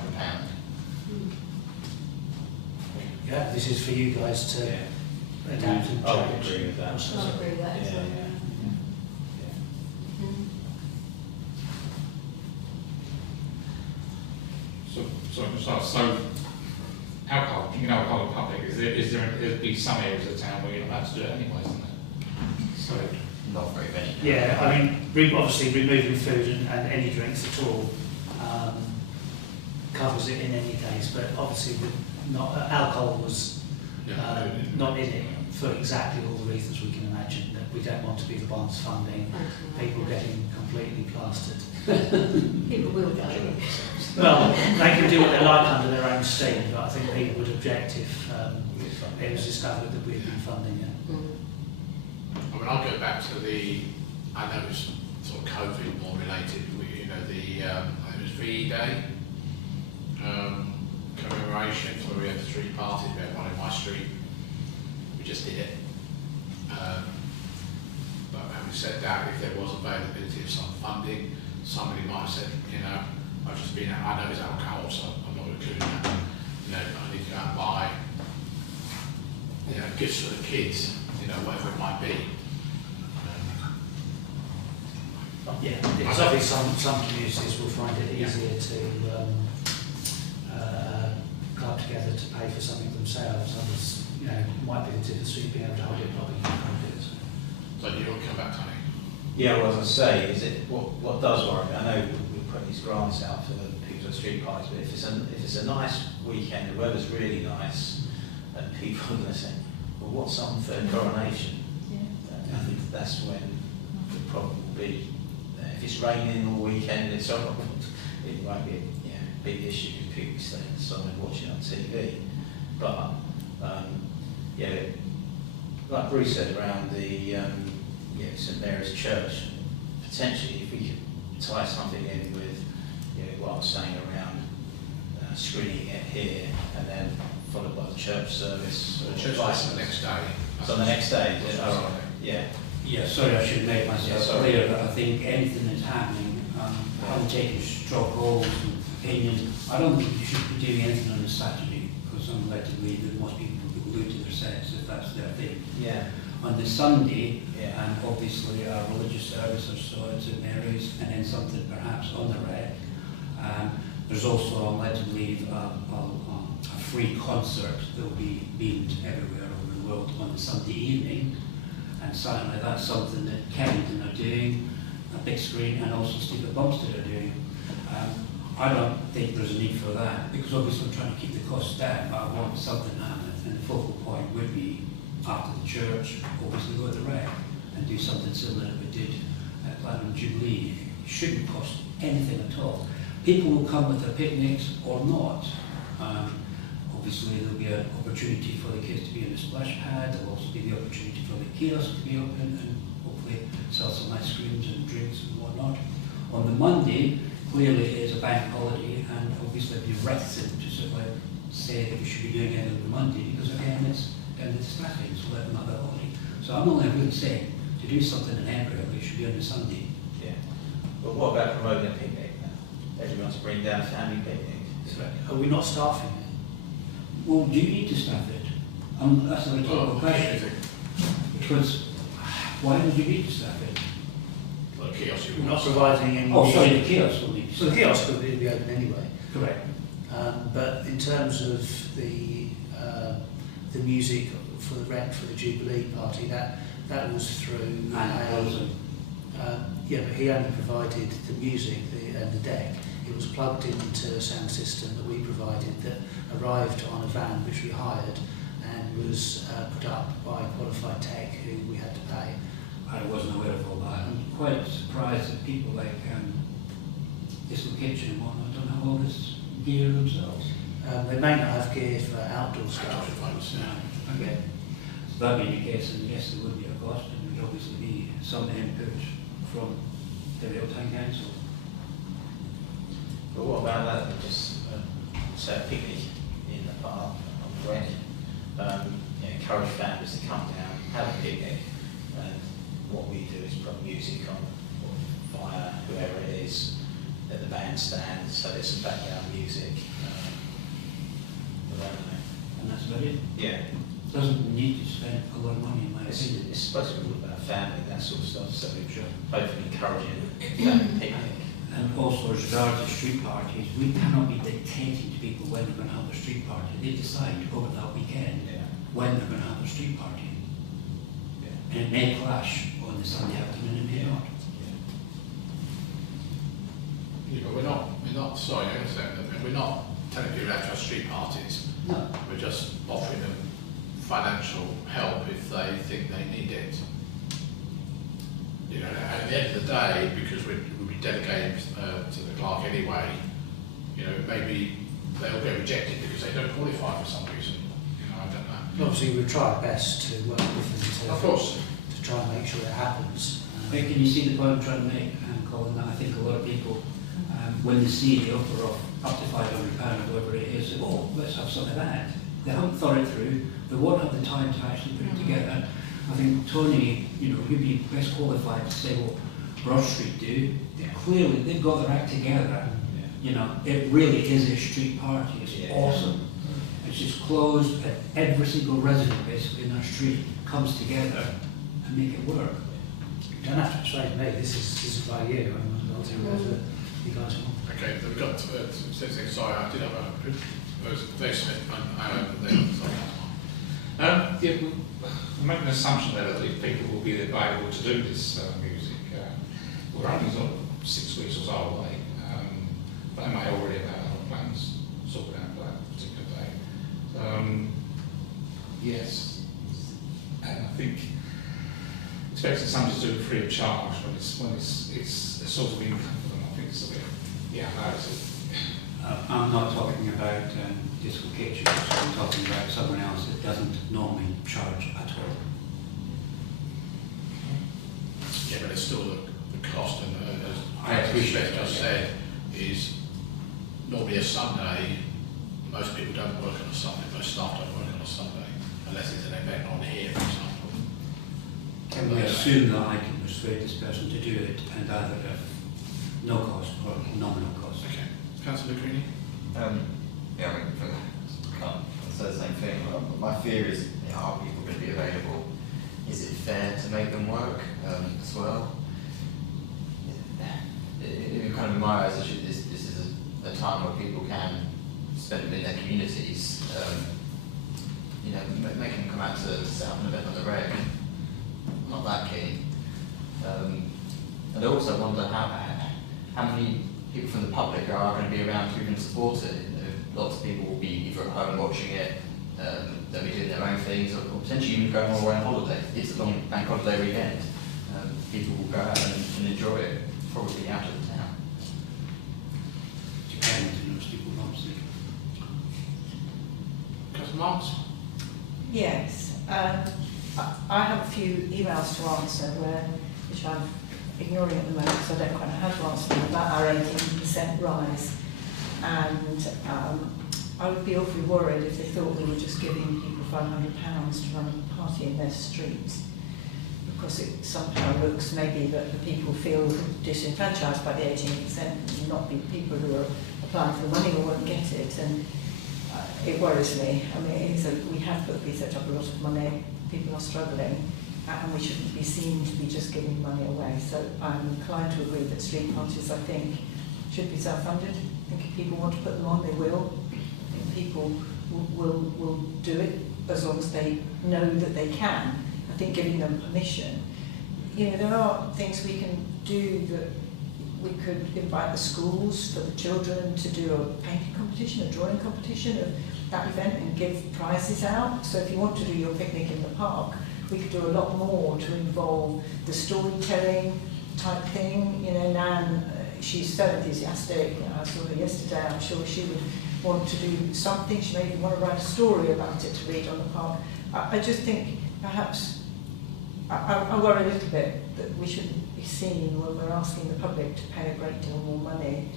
Yeah, this is for you guys to adapt and I would change. agree with that. I agree with that as well. So alcohol, drinking alcohol in public, there'd be some areas of town where you're not allowed to do it anyway, isn't there? So Not very many. Yeah, I mean, obviously removing food and any drinks at all covers it in any case, but obviously alcohol was not in it for exactly all the reasons we can imagine, that we don't want to be the ones funding people getting completely plastered. People will go. Well, they can do what they like under their own steam, but I think people would object if it was discovered that we had been funding it. I mean, I'll go back to I know it's sort of COVID more related, you know, I think it was VE Day commemorations where we had the street parties, we had one in my street, we just did it. But having said that, if there was availability of some funding, somebody might have said, you know, I've just been out, I know it's alcohol, so I'm not including that. You know, I need to go and buy, you know, gifts for the kids, you know, whatever it might be. Yeah, it's obviously some communities will find it easier to club together to pay for something themselves. Others, you know, might be the difference between being able to hold it and not being able to hold it. So you will come back, Tony? Yeah, well, as I say, is it what does worry me? I know we put these grants out for the people at street parties, but if it's a nice weekend, the weather's really nice, and people are going to say, well, what's on for coronation? Yeah. I think that's when the problem will be. If it's raining all weekend, it's all, it won't be a big issue because people stay inside watching on TV. But like Bruce said, around the St Mary's Church, potentially if we could tie something in with what I was saying around screening it here and then followed by the church service. So the church lights the next day. So the next day, yeah. Yeah, sorry, I should make myself Yeah, sorry. clear that I think anything that's happening, I haven't taken straw polls and opinion. I don't think you should be doing anything on a Saturday, because I'm led to believe that most people will go to their sets if that's their thing. Yeah. On the Sunday, Yeah. and obviously our religious service or so at St Mary's, and then something perhaps on the rec. There's also, I'm led to believe, a free concert that will be beamed everywhere over the world on the Sunday evening. And certainly that's something that Kennington are doing, a big screen, and also Stephen Bumstead are doing. I don't think there's a need for that, because obviously I'm trying to keep the costs down, but I want something happening, and the focal point would be after the church, obviously go to the rec and do something similar that we did at Platinum Jubilee. It shouldn't cost anything at all. People will come with their picnics or not. Obviously there'll be an opportunity for the kids to be in the splash pad, there'll also be the opportunity for the kiosk to be open and hopefully sell some ice creams and drinks and whatnot. On the Monday, clearly it is a bank holiday, and obviously I'd be reticent to sort of like say that we should be doing it on the Monday, because again it's down to the staffing, so let them have that holiday. So I'm only really saying to do something in Haverhill, it should be on the Sunday. Yeah. But what about promoting a picnic now? Everyone's bring down a family picnic. Are we not staffing it? Well, do you need to staff it? That's a rhetorical question. Because why would you need to staff it? Well, the kiosk, We're not providing any... Oh, sorry, the kiosk will need to So the staff it. kiosk will be open anyway. Correct. But in terms of the music for the rec for the Jubilee party, that was through... yeah, but he only provided the music and the deck. It was plugged into a sound system that we provided that arrived on a van which we hired and was put up by qualified tech who we had to pay. I wasn't aware of all that. I'm quite surprised that people like this kitchen and whatnot don't have all this gear themselves. They may not have gear for outdoor stuff. Okay. So that being the case, and yes, there would be a cost, and there would obviously be some input from the Haverhill Town Council. But what about that? We just say a picnic in the park on the rec. Encourage families to come down, have a picnic, and what we do is put music on via whoever it is at the bandstand, so there's some background music. And that's about it. Yeah. Doesn't need to spend a lot of money in my opinion. It's supposed to be all about family, that sort of stuff, so we're hopefully encouraging family picnic. And also as regards to street parties, we cannot be dictating to people when they're going to have their street party. They decide over that weekend when they're going to have their street party. And it may clash on the Sunday afternoon, it may not. Yeah, but we're not, sorry, I understand that, we're not telling people how to have street parties. No. We're just offering them financial help if they think they need it. You know, at the end of the day, because we'll be delegating to the clerk anyway, you know, maybe they'll get rejected because they don't qualify for some reason. You know, I don't know. Obviously, we try our best to work with them Of course. to try and make sure it happens. Can you see the point I'm trying to make, Colin, that I think a lot of people, when they see the offer of up to £500 or whatever it is, say, oh, let's have some of that. They haven't thought it through, they won't have the time to actually put it together. I think Tony, you know, would be best qualified to say what Broad Street do. Clearly, they've got their act together. You know, it really is a street party. It's awesome. It's just closed, and every single resident basically in our street comes together and make it work. You don't have to persuade me. This is by you. I'll do whatever you guys want. Okay, we've got sorry, I did have a very Smith Yeah, we'll make an assumption there that if people will be available to do this music. we're only sort of 6 weeks or so away, but they may already have had other plans sorted out for that particular day. Yes, and I think expecting somebody to do it free of charge when it's a sort of income for them, I think it's a bit, yeah, no, it's I'm not talking about disco kitchens, I'm talking about someone else that doesn't normally charge at all. Yeah, but it's still the cost, and I as appreciate Beth just said, is normally a Sunday, most people don't work on a Sunday, most staff don't work on a Sunday, unless it's an event on here, for example. Can we assume that I can persuade this person to do it and either have no cost or nominal cost? Okay. Councillor Greenie? Yeah, I mean, I can't say the same thing. My fear is, you know, are people going to be available? Is it fair to make them work as well? It kind of in my eyes, this is a time where people can spend it in their communities. You know, making them come out to set up an event on the reg. Not that keen. And I also wonder how many people from the public are going to be around who can support it. You know, lots of people will be either at home watching it, they'll be doing their own things, or potentially even going all the way on holiday. It's a long bank holiday weekend. People will go out and enjoy it, probably out of the town. Councillor Marks? Yes, I have a few emails to answer which I'm ignoring at the moment, so I don't quite know how to answer them, about our 18% rise. And I would be awfully worried if they thought we were just giving people £500 to run a party in their streets, because it somehow looks maybe that the people feel disenfranchised by the 18% and not be people who are applying for the money or won't get it. And it worries me. I mean, we have set up a lot of money, people are struggling, and we shouldn't be seen to be just giving money away. So I'm inclined to agree that street parties, I think, should be self-funded. I think if people want to put them on, they will. I think people will do it as long as they know that they can. I think giving them permission. You know, there are things we can do that we could invite the schools for the children to do a painting competition, a drawing competition of that event and give prizes out. So if you want to do your picnic in the park, we could do a lot more to involve the storytelling type thing. You know, Nan, she's so enthusiastic. You know, I saw her yesterday. I'm sure she would want to do something. She may even want to write a story about it to read on the park. I just think perhaps I worry a little bit that we shouldn't be seen when we're asking the public to pay a great deal more money.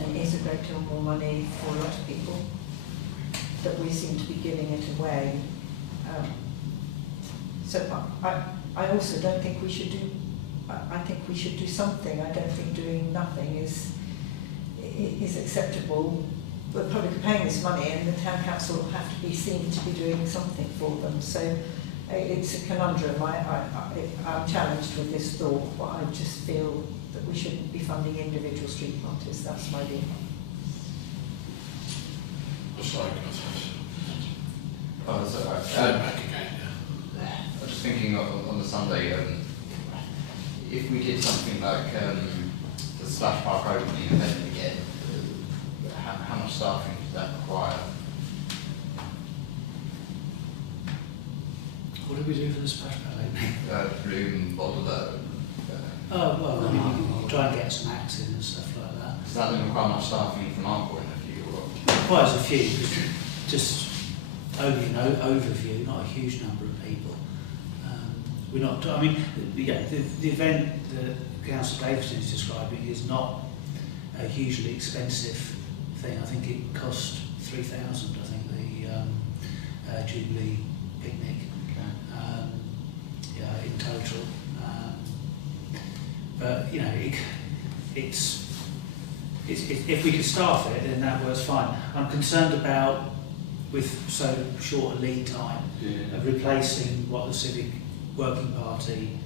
And it is a great deal more money for a lot of people, that we seem to be giving it away. So I also don't think we should do, I think we should do something. I don't think doing nothing is acceptable. The public are paying this money and the town council will have to be seen to be doing something for them. So it's a conundrum. I'm challenged with this thought, but I just feel that we shouldn't be funding individual street parties. That's my view. Sorry, Oh, that's all right. back again, yeah. I was just thinking on the Sunday, if we did something like the Splash Park opening event again, how much staffing does that require? What did we do for the splash pad? Bloom, bottle, Oh, well, I mean, try and get some acts in and stuff like that. does that then require much staffing from our point of view? Or? Requires a few, just only an overview, not a huge number of people. We're not, I mean, yeah, the event that Councillor Davison is describing is not a hugely expensive thing. I think it cost £3,000, I think, the Jubilee picnic. Okay. Yeah, in total. But you know, it's if we could staff it, then that works fine. I'm concerned about, with so short a lead time, replacing what the Civic Working Party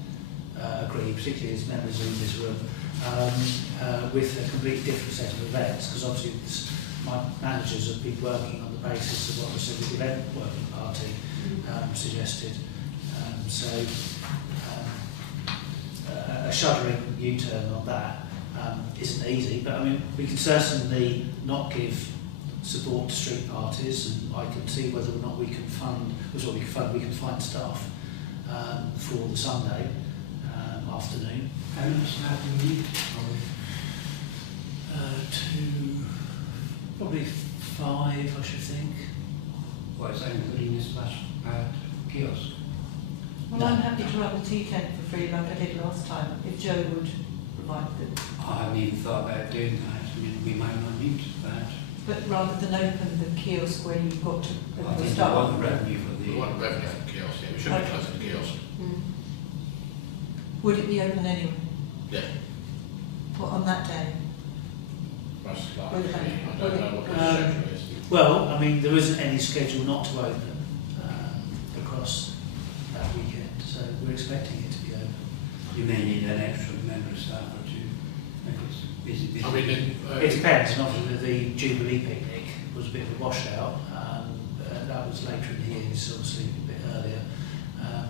agreed, particularly as members in this room, with a completely different set of events. Because obviously, my managers have been working on the basis of what the Civic Event Working Party suggested. a shuddering U-turn on that isn't easy, but I mean, we can certainly not give support to street parties, and I can see whether or not we can fund, we can find staff for the Sunday afternoon. How many staff do we need? Probably 5, I should think. Well, is that including this last kiosk? Well, I'm happy to run the tea tent for free like I did last time, if Joe would provide the... I haven't even thought about doing that. I mean, we might not need that. But rather than open the kiosk where you've got to I think we start. want the revenue for We the... want revenue from kiosk, yeah, we shouldn't be closing the kiosk. Would it be open anyway? Yeah. What, on that day? Most Will likely, it- I will don't it- know what the schedule is. Well, I mean, there isn't any schedule not to open across that weekend, so we're expecting it to be open. You may need an extra member of staff or two. If it's busy. I mean, It depends, and obviously the Jubilee picnic was a bit of a washout, that was later in the year, so obviously a bit earlier.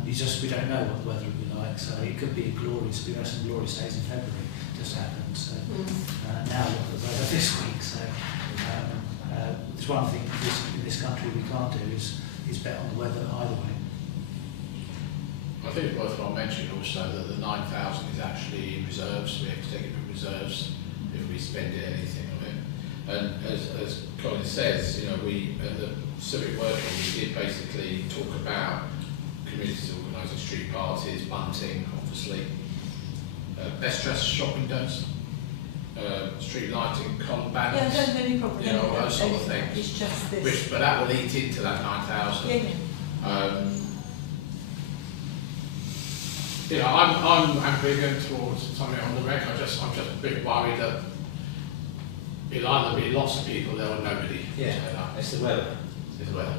We don't know what the weather will be like, so it could be glorious. We have some glorious days in February just happened, so now look at the weather this week. So there's one thing in this country we can't do is bet on the weather either way. I think it's worthwhile mentioning also that the 9,000 is actually in reserves. We have to take it from reserves if we spend anything on it. And as Colin says, you know, we at the Civic Working we did basically talk about communities organising street parties, bunting, obviously, best dressed shop windows, street lighting, column Yeah, I banners, don't have any problem. you know, with those sort of anything. things. It's just this. Which, but that will eat into that 9,000. Yeah. You know, I'm ambiguous towards something on the rec. I'm just a bit worried that it'll either be lots of people there or nobody. Yeah, it's the weather. It's the weather.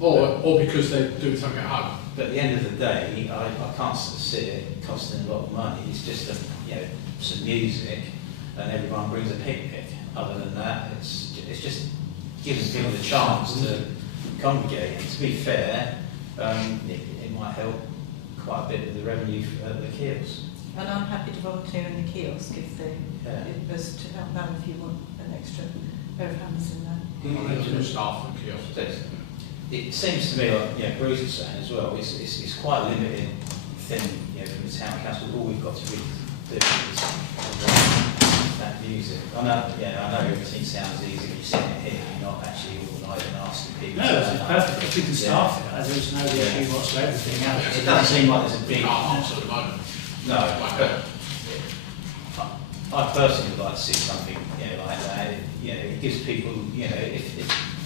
Or because they're doing something at home. But at the end of the day, I can't see it costing a lot of money. It's just some music, and everyone brings a picnic. Other than that, it's just giving people the chance to congregate. And to be fair, it might help quite a bit with the revenue at the kiosk. And I'm happy to volunteer in the kiosk if they, Yeah. as to help out if you want an extra pair of hands in there. Or there's no staff and kiosks. So it seems to me, like Bruce was saying as well, it's quite a limited thing from the town council. All we've got to really do is that music. I know everything sounds easy, but you're sitting here, you're not actually organising and asking people. No, it's perfect. If we can staff it, there's no Yeah. issue whatsoever. It doesn't seem like there's a big... Can't answer at the moment. No, but I personally would like to see something like that. It gives people, if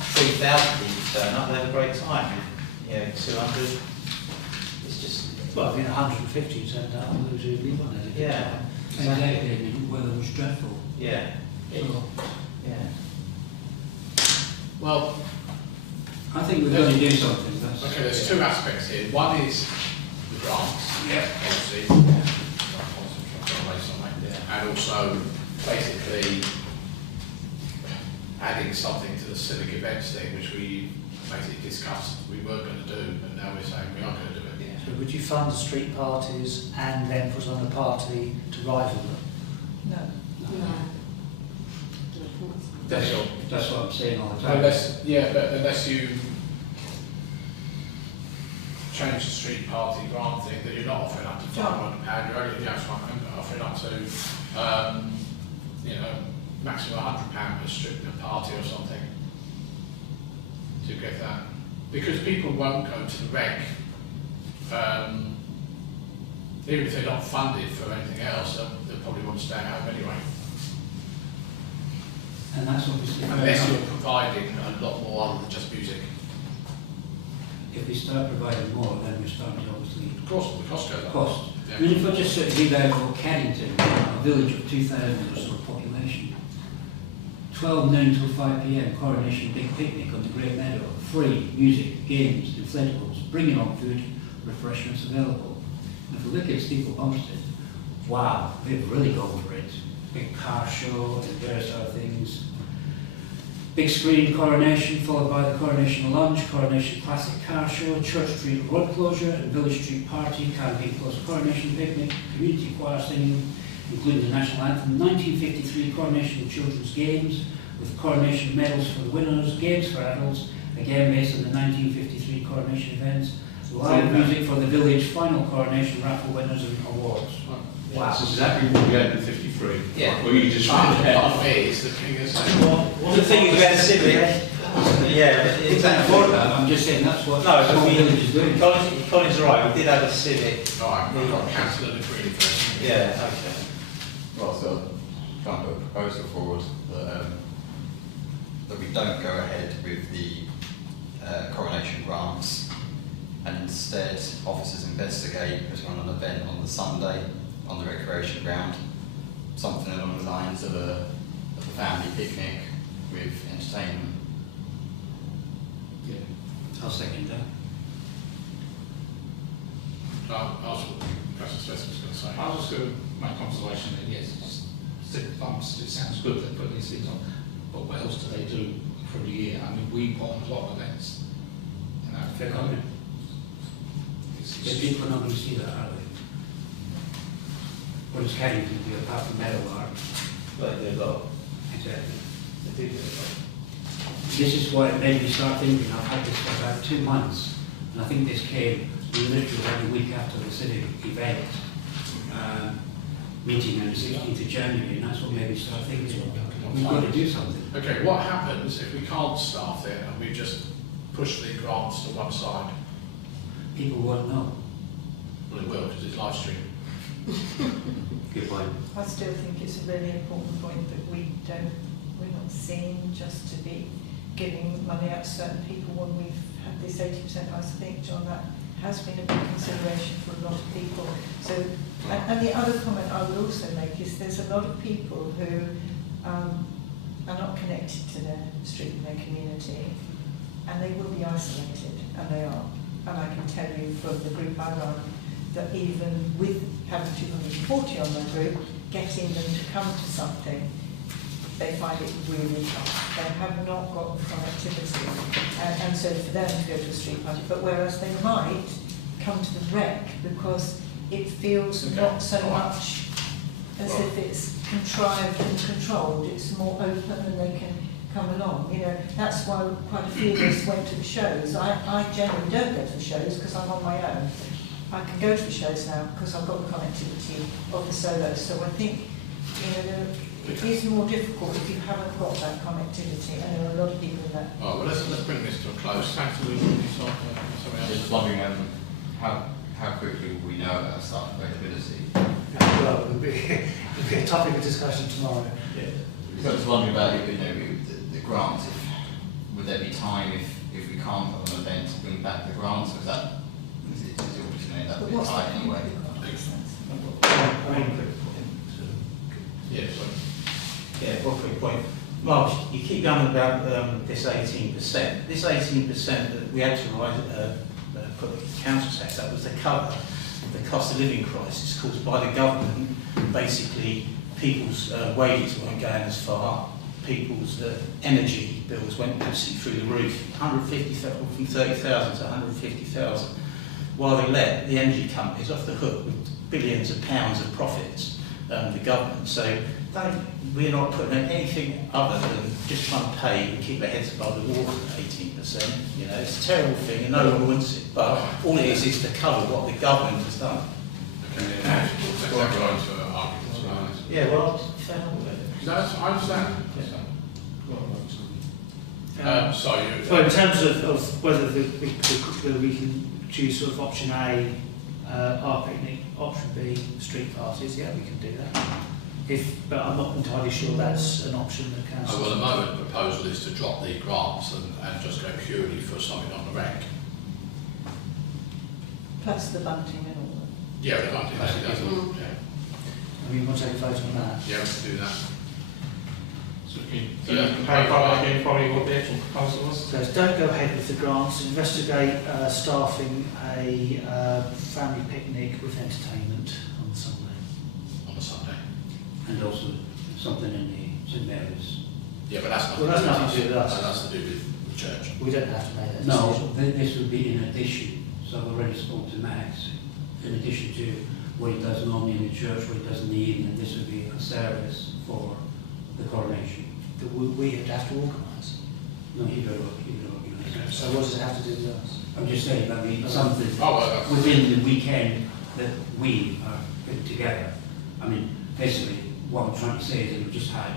3,000 people turn up, they have a great time. 200, it's just... Well, I mean, 150 turned out, there was usually one at a good Yeah. time. Exactly, the weather was dreadful. Yeah. So, Well, I think we're going to do something. That's, okay, there's two aspects here. One is the grants, Yeah. obviously, and also basically adding something to the civic events thing, which we basically discussed we weren't going to do, and now we're saying we are going to do it. So would you fund the street parties and then put on a party to rival them? No. that's what I'm saying all the time. But unless you change the street party grant thing, that you're not offering up to £500, you're only offering up to, maximum £100 per street per party or something to get that. Because people won't go to the rec, even if they're not funded for anything else, they'll probably want to stay at home anyway. And that's obviously... Unless you're providing a lot more other than just music. If we start providing more, then we're starting to obviously... Of course, the cost goes up. Cost. Yeah. I mean, if I just sort of leave out Caddington, a village of 2,000 or so population, 12 noon till 5 p.m, Coronation Big Picnic on the Great Meadow, free music, games, inflatables, bring your own food, refreshments available. And if we look at Steeple Bumstead, wow, they've really gone for it. Big car show and various other things. Big screen coronation, followed by the coronation lunch, coronation classic car show, Church Street road closure and Village Street party, Caribbean Close coronation picnic, community choir singing, including the national anthem, 1953 coronation children's games, with coronation medals for the winners, games for adults, again based on the 1953 coronation events, live music for the village final coronation raffle winners and awards. Wow. That's exactly what we had in 53. Yeah. Where you just It's the king of saying. The thing is, we had a civic. Yeah, but It's that for that, I'm just saying that's what No, but small we, villages do. Colin's right, we did have a civic. Right, I've got councillor Decree first. Yeah, okay. Well, so trying to put a proposal forward that we don't go ahead with the coronation grants and instead officers investigate putting on an event on the Sunday on the recreation ground, something along the lines of a family picnic with entertainment. Yeah. I'll second that. I'll what Professor Smith was going to say. I was going to make observation that yes, civic bumps, it sounds good they put these things on, but what else do they do for the year? I mean, we put on a lot of events. You know, Fair comment. Yeah, people are not going to see that, are they? What is Carrington do apart from metal art? But they've got, Exactly. they do a lot. This is what it made me start thinking. I've had this for about 2 months, and I think this came literally every week after the civic event meeting on the 16th of January, and that's what made me start thinking, we've got to do something. Okay, what happens if we can't staff it and we just push the grants to one side? People won't know. Well, it will, because it's live stream. Good point. I still think it's a really important point that we're not seen just to be giving money out to certain people when we've had this 80%. I think, John, that has been a big consideration for a lot of people. So, and the other comment I would also make is there's a lot of people who are not connected to their street and their community, and they will be isolated, and they are. And I can tell you from the group I run that even with having 240 on the group, getting them to come to something, they find it really tough. They have not got the connectivity, and so for them to go to a street party, but whereas they might come to the rec because it feels not so much as if it's contrived and controlled, it's more open and they can come along. You know, that's why quite a few of us went to the shows. I generally don't go to the shows because I'm on my own. I can go to the shows now because I've got the connectivity of the solos. So I think, you know, it is more difficult if you haven't got that connectivity, and there are a lot of people in that. Oh, well, let's bring this to a close. Thanks for something else. Just wondering how quickly will we know about staff availability? Well, it'll be a topic of discussion tomorrow. Yeah. So I was wondering about the grants. Would there be time if we can't put on an event to bring back the grants? Or is it all just going to end up being tight anyway? I mean, Yeah, sorry. Yeah, one quick point. Mark, you keep going about this 18%. This 18% that we had to put the council tax up was to cover the cost of living crisis caused by the government. Basically, people's wages weren't going as far. People's energy bills went absolutely through the roof. 150,000 from 30,000 to 150,000. While they let the energy companies off the hook with billions of pounds of profits. The government. So we're not putting in anything other than just trying to pay and keep our heads above the water at 18%. You know, it's a terrible thing and no one wants it. But all it is to cover what the government has done. Okay, yeah. Let's go into arguments. Yeah, well, fair enough. I understand. Sorry. well, in terms of whether we can choose sort of option A, our picnic, option B, street parties, yeah, we can do that. But I'm not entirely sure that's an option that council. Well, the moment proposal is to drop the grants and just go purely for something on the rec. Plus the bunting and all that. Yeah, the bunting, that doesn't. Yeah. I mean, we'll take a vote on that. Yeah, we can do that. So you can clarify again probably what the actual proposal was? So don't go ahead with the grants, investigate staffing a family picnic with entertainment on Sunday. On a Sunday. And also something in the St Mary's Yeah, but that's Well, that's nothing to do with us. That's to do with the church. We don't have to make that No, decision. this would be in addition, so I've already spoken to Max, in addition to what he does normally in the church, what he does in the evening, this would be a service for the coronation. That we have to organise. No, he would organise. So what does it have to do with us? I'm just saying, I mean, something Oh, well, that's- within the weekend that we are putting together. I mean, basically, what I'm trying to say is that we just had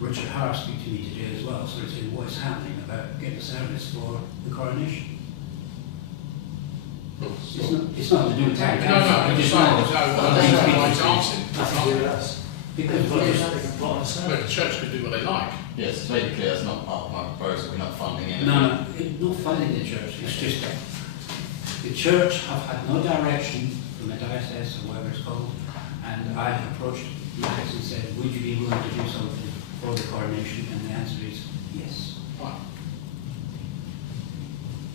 Richard Hart speak to me today as well, so saying what is happening about getting a service for the coronation. It's not to do with town No, council. no, I it's just not, know- it's answering. Nothing to do with us. Because They can put on a But service. the church could do what they like. Yes, to make it clear, that's not part of my proposal, we're not funding anything. no, it's not funding the church, it's just that the church have had no direction from the diocese or whatever it's called, and I approached Max and said, would you be willing to do something for the coronation? And the answer is yes. Right.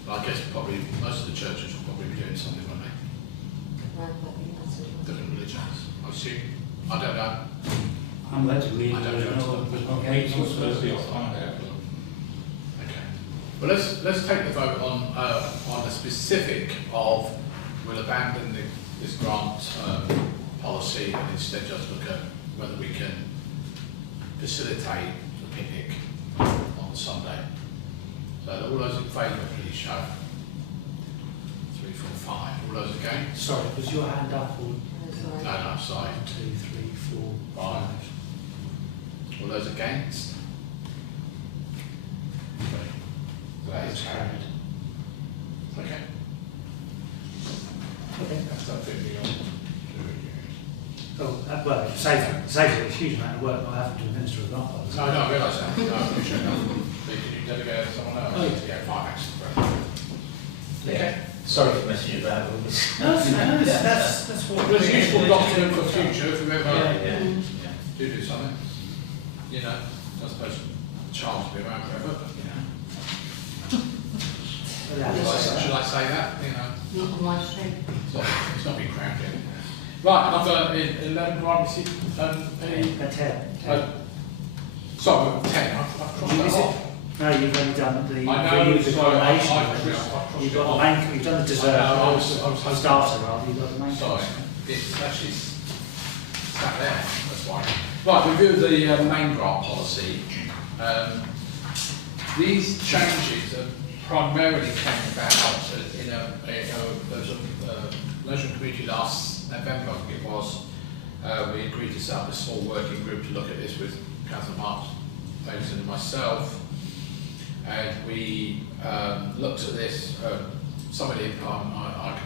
Well, I guess probably most of the churches will probably be doing something, won't they? Right, I think that's it. Different religions, I assume. I don't know. I'm led to believe I that don't there's know. okay, It's so not Thursday or Friday, Okay. Well, let's take the vote on the specific of we'll abandon this grant policy and instead just look at whether we can facilitate the picnic on Sunday. So all those in favour, please show. 3, 4, 5. All those against? Sorry, was your hand up or? That's all right. No, sorry. 1, 2, 3, 4, 5. All those against? That is carried. Okay. Okay. That's that 50 on. Oh, well, it saves a huge amount of work not having to administer a grant policy. No, I realise that. No, I appreciate that. But can you delegate to someone else? Oh, yeah. Yeah, 5 actions for it. Yeah. Sorry for messing you about with this. No, that's what. Well, it's a useful document for future if we ever Yeah. do something. You know, I suppose the child's will be around forever, but you know. Should I say that? You know, Not on my street. it's not been crammed in. Right, number 11, right, any, A 10. sorry, 10, I've crossed that Is it? off. No, you've only done the I know, the sorry, coronation. I crossed You've it got off. the main, you've done the dessert. I know, I was starter rather, you've got the main. Sorry, it's actually sat there, that's why. Right, review of the main grant policy. These changes are primarily came about there was a leisure committee last November, I think it was. We agreed to set up a small working group to look at this with Councillor Mark Davidson and myself. And we looked at this, some of it, I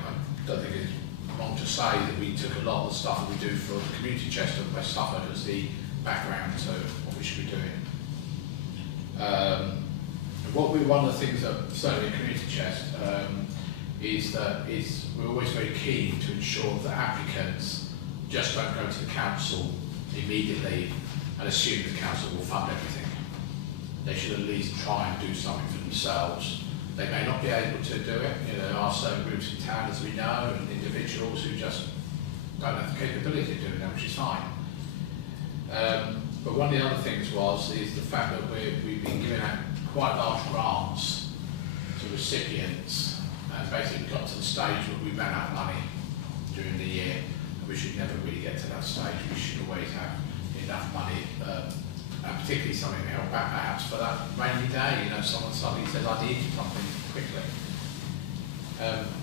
don't think it's wrong to say that we took a lot of the stuff that we do for the community chest of West Suffolk as the background to what we should be doing. One of the things that certainly in community chest is that we're always very keen to ensure that applicants just don't go to the council immediately and assume the council will fund everything. They should at least try and do something for themselves. They may not be able to do it. You know, there are certain groups in town, as we know, and individuals who just don't have the capability of doing that, which is fine. But one of the other things is the fact that we've been giving out quite large grants to recipients, and basically got to the stage where we ran out of money during the year. And we should never really get to that stage. We should always have enough money, and particularly something held back perhaps for that rainy day. You know, someone suddenly says, I need something quickly.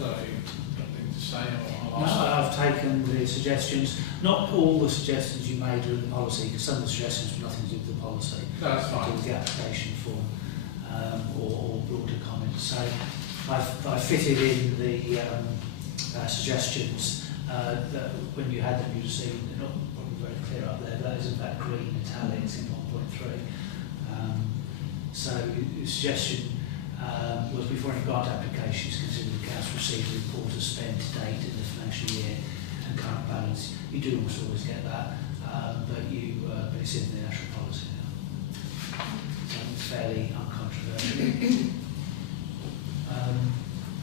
Nothing to say, or No, I've taken the suggestions, not all the suggestions you made are in the policy, because some of the suggestions have nothing to do with the policy. No, that's fine. To do with the application form, or broader comments. So I've fitted in the suggestions that when you had them, you see they're not probably very clear up there. That is in fact green italics in 1.3. So the suggestion was before any grant applications, consider the council receive a report of spend to date in the financial year and current balance. You do almost always get that, but it's in the actual policy now. So it's fairly uncontroversial.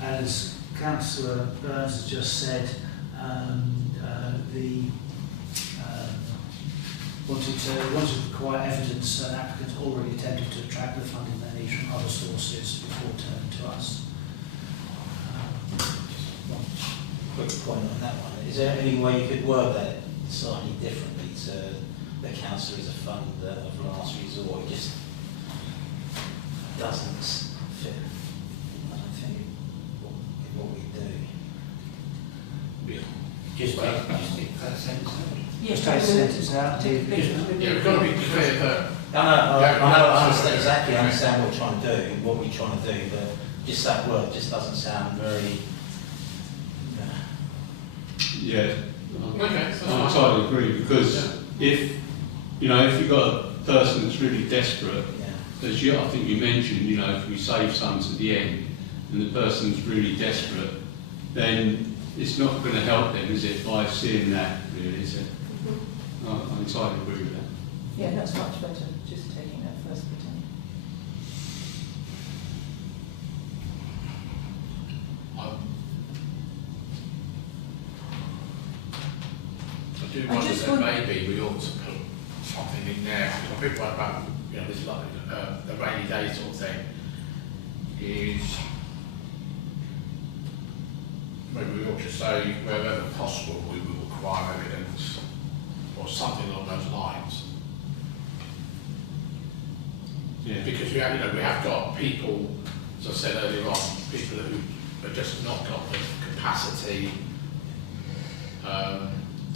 As Councillor Burns has just said, the wanted to acquire evidence that applicants already attempted to attract the funding they need from other sources before turning to us. Quick point on that one. Is there any way you could word that slightly differently to the council is a fund of last resort? It just doesn't fit, I don't think, in what we do. Yeah. Just take that sentence out. Just take the sentence out. Yeah, we've got to be clear that I understand exactly. I understand what we're trying to do, what we're trying to do, but just that word just doesn't sound very. Yeah, okay, so I entirely agree, because if you've got a person that's really desperate, Yeah. as I think you mentioned, if we save sums at the end and the person's really desperate, then it's not going to help them, is it, by seeing that, really, is it? I entirely agree with that. Yeah, that's much better, just taking that first bit in. I do I wonder just that want- maybe we ought to put something in there, because I'm a bit worried about, this like the rainy day sort of thing, is maybe we ought to say wherever possible we will require evidence, or something along those lines. Yeah. Because we have got people, as I said earlier on, people who have just not got the capacity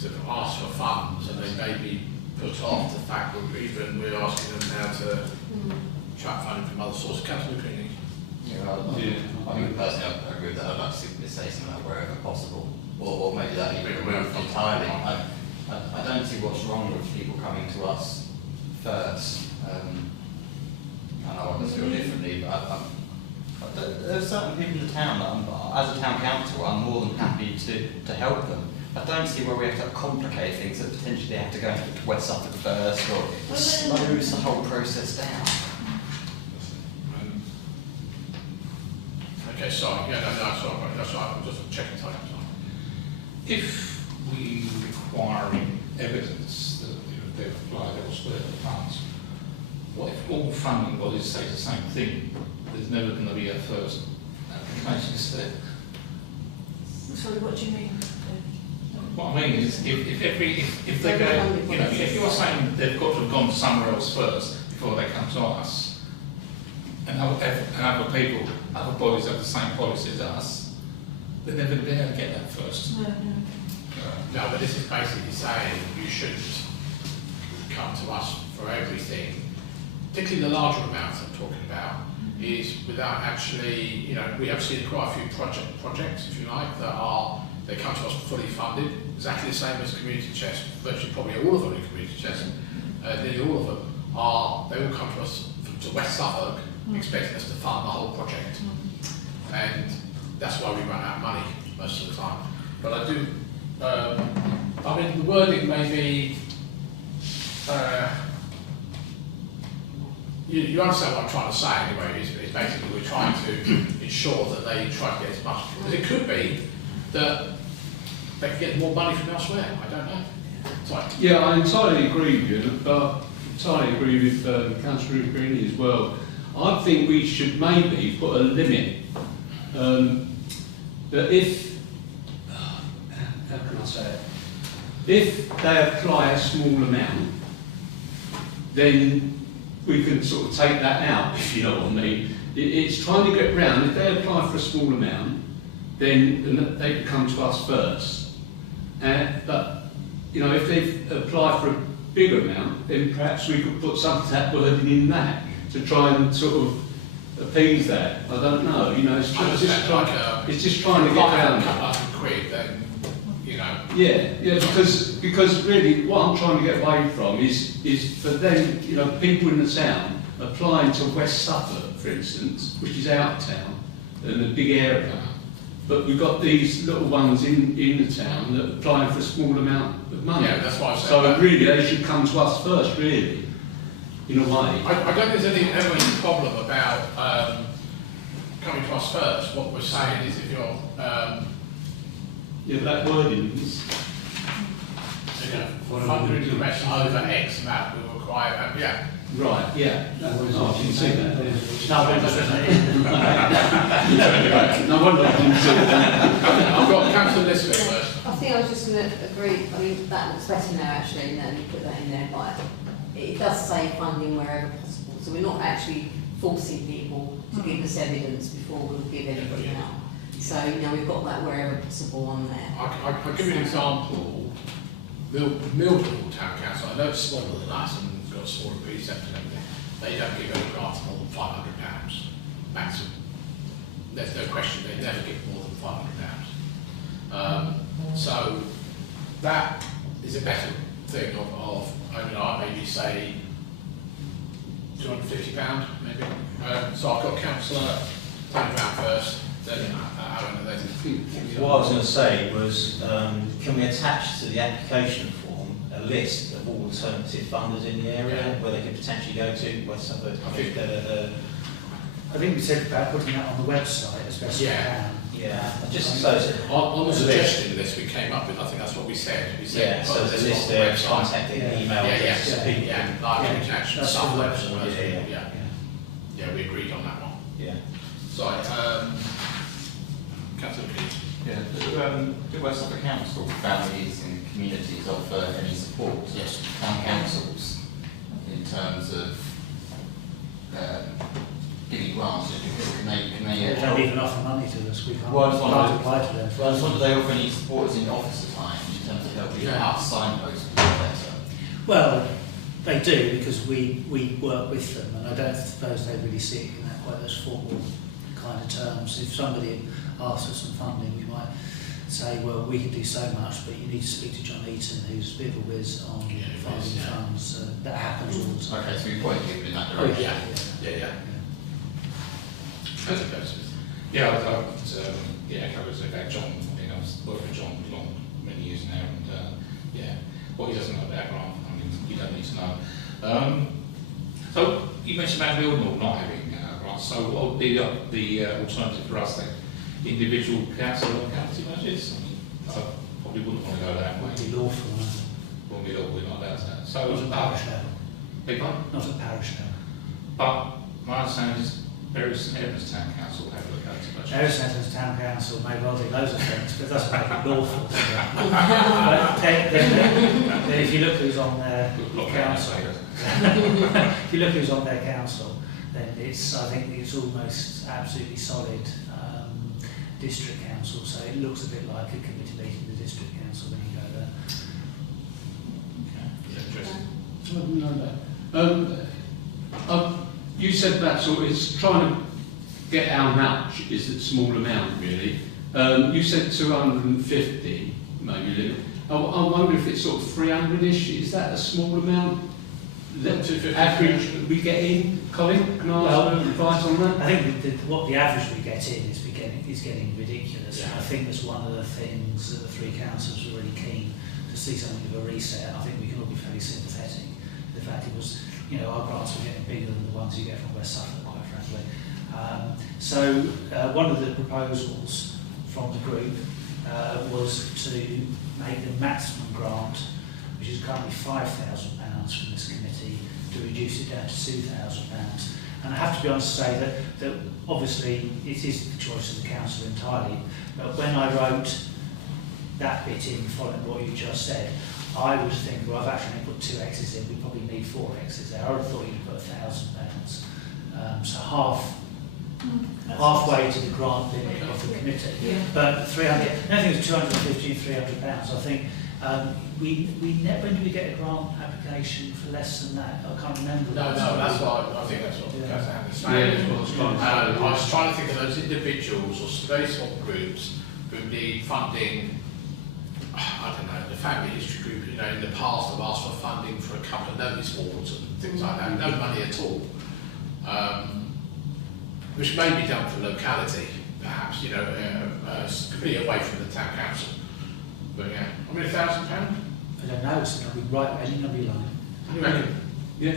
to ask for funds, and they may be put off the fact that even we're asking them now to attract funding from other sources. Councillor Cooney. Yeah, I mean, personally, I agree with that. I'd like to say something like wherever possible, or maybe that even removed entirely. I don't see what's wrong with people coming to us first. I know others feel differently, but there are certain people in the town that as a town council, I'm more than happy to help them. I don't see where we have to complicate things that potentially have to go into West Suffolk first, or slows the whole process down. Okay, sorry. Yeah, no, sorry. That's right. I'm just checking time. If we requiring evidence that they've applied elsewhere for funds, what if all funding bodies say the same thing? There's never going to be a first application step. Sorry, what do you mean? What I mean is, if they go, if you're saying they've got to have gone somewhere else first before they come to us, and other people, other bodies have the same policy as us, they're never going to be able to get that first. No, but this is basically saying you shouldn't come to us for everything, particularly the larger amounts I'm talking about, is without actually, we have seen quite a few projects, if you like, they come to us fully funded, exactly the same as Community Chest, virtually probably all of them in Community Chest, nearly all of them they all come to us to West Suffolk expecting us to fund the whole project. And that's why we run out of money most of the time. But I do, the wording may be, you understand what I'm trying to say anyway, is basically we're trying to ensure that they try to get as much, because it could be that they can get more money from elsewhere, I don't know. Sorry. Yeah, I entirely agree with you, but entirely agree with Councillor Greeny as well. I think we should maybe put a limit that if, how can I say it? If they apply a small amount, then we can sort of take that out, if you know what I mean. It's trying to get round, if they apply for a small amount, then they can come to us first. But, if they apply for a bigger amount, then perhaps we could put some of that wording in that to try and sort of appease that. I don't know, it's just trying to get around a couple of quid, then, Yeah, because really what I'm trying to get away from is for them, people in the town applying to West Suffolk, for instance, which is out of town and a big area, but we've got these little ones in the town that are applying for a small amount of money. Yeah, that's why I said so that. Really they should come to us first, really, in a way. I don't think there's ever any problem about coming to us first. What we're saying is if you're... Yeah, that wording is... Funding the rest over X amount will require, yeah. Right, yeah. No, I didn't see that. No, but it was written in. No wonder I didn't see that. I've got Councillor Elizabeth first. I think I was just going to agree, I mean, that looks better now actually, and then you put that in there, but it does say funding wherever possible, so we're not actually forcing people to give us evidence before we'll give anything out. So, you know, we've got that wherever possible on there. I'll give you an example. Millville Town Council, I know it's smaller than us and it's got a smaller precinct and everything, they don't give any grants more than £500 maximum. There's no question, they never give more than £500. So that is a better thing of I mean, I maybe say £250 maybe. So I've got Councillor £10 first, then Aaron and then What I was going to say was, can we attach to the application form a list of all alternative funders in the area where they could potentially go to? Where some of I think we said about putting that on the website as best we can. yeah, just so on the suggestion list we came up with, I think that's what we said. We said, so there's a list there, contacting, email addresses, people. like we can actually That's stuff the those website. all those people, yeah, we agreed on that one. Yeah. Sorry, Councillor Keys. Yeah, do West Suffolk Council families and communities offer any support to town councils in terms of giving grants? Can they They don't even offer money to us, we can't, Well, I just wondered- apply to them. Well, I just wonder, do they offer any support in officer time in terms of helping out signposts better? Well, they do because we work with them, and I don't suppose they really see it in that quite those formal kind of terms. If somebody asks for some funding, we might say, well, we can do so much, but you need to speak to John Eaton, who's a bit of a whiz on finding funds. That happens all the time. Okay, so we point people in that Oh, direction. Yeah. Yeah, covers about John. I think I was working with John for many years now, and what he doesn't know about grant, I mean, you don't need to know. So you mentioned about Millwall not having grants. So what would be the alternative for us then? Individual council or county budgets? I mean, I probably wouldn't want to go that way. Would be lawful, wouldn't it? Wouldn't be lawful, we're not allowed to. So Not at parish level. big one. Not at parish level. But my understanding is Bury St Edmunds Town Council have a county budget. Harris Centre's town council may well do loads of things, but it doesn't make it lawful. Then if you look who's on their council, if you look who's on their council, then it's, I think it's almost absolutely solid district council, so it looks a bit like a committee meeting in the district council when you go there. Yeah, interesting. I didn't know that. You said that sort of, it's trying to get how much is a small amount really. You said 250 maybe. I wonder if it's sort of 300-ish, is that a small amount? That average we get in, Colin? Can I ask advice on that? I think what the average we get in is getting ridiculous. Yeah. And I think that's one of the things that the three councils were really keen to see something of a reset. I think we can all be fairly sympathetic. The fact it was, you know, our grants were getting bigger than the ones you get from West Suffolk, quite frankly. One of the proposals from the group was to make the maximum grant, which is currently £5,000 from this committee, to reduce it down to £2,000. And I have to be honest to say that obviously it is the choice of the council entirely, but when I wrote that bit in following what you just said, I was thinking, well, I've actually put 2 X's in, we probably need 4 X's there. I would have thought you'd put £1,000. So halfway to the grant limit of the committee. Yeah. But 300, I think it was 250 and £300. I think we never, when did we get a grant application for less than that? I can't remember. No, that's what I think that's what Councillor Anderson Yeah, saying. that's what I was trying to say. I was trying to think of those individuals or very small groups who need funding. I don't know, the family history group, you know, in the past have asked for funding for a couple of notice boards and things like that, no money at all. Which may be done for locality, perhaps, you know, completely away from the town council. But yeah, I mean, £1,000? I don't know, it's going to be right, any number you like. You reckon? Yeah.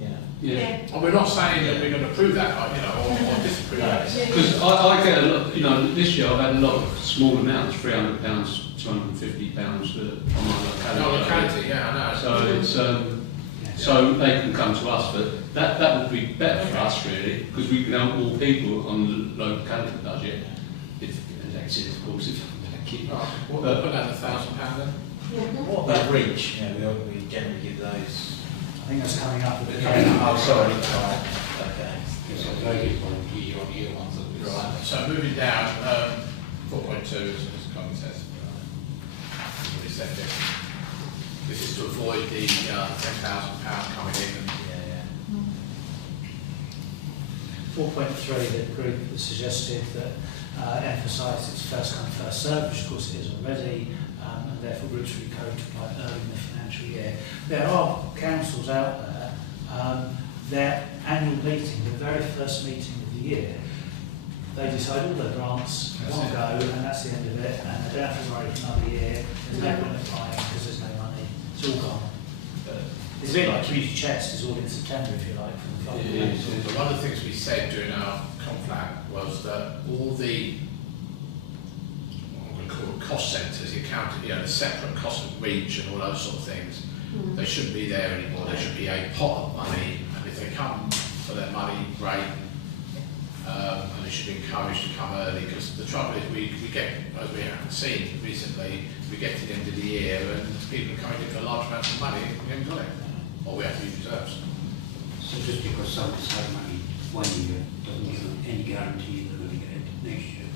Yeah. Yeah. And we're not saying that we're going to approve that, you know, or disapprove that. Because I get a lot, you know, this year I've had a lot of small amounts, £300, £250 on my locality. Locality, yeah, I know. So it's, so they can come to us, but that would be better for us really, because we can help more people on the locality budget, if elected of course, if keep Right, we'll put down £1,000 then. What about reach? You know, we generally give those. I think that's coming up a bit. Oh, sorry. Right. Okay. It's a very good one, year-on-year ones that we Right, so moving down, 4.2 as Colin says. Already said it. This is to avoid the £10,000 coming in. Yeah, yeah. 4.3, the group has suggested that emphasise its first come, first served, which of course it is already, and therefore groups will be code to apply early in the financial year. There are councils out there, their annual meeting, the very first meeting of the year, they decide all their grants, That's one it. go, and that's the end of it, and they don't have to worry for another year, there's no point applying because there's no money, it's all gone. But it's a bit like community chest, it's all in September if you like, from the fund. It is. But one of the things we said during our conflag was that all the, what we call cost centres, the account, you know, the separate cost of reach and all those sort of things, they shouldn't be there anymore. There should be a pot of money, and if they come for their money, great. And they should be encouraged to come early, because the trouble is we get, as we have seen recently, we get to the end of the year and people are coming in for large amounts of money, we haven't got it, or we have to use reserves. So just because somebody's had money one year doesn't give them any guarantee they're going to get it next year.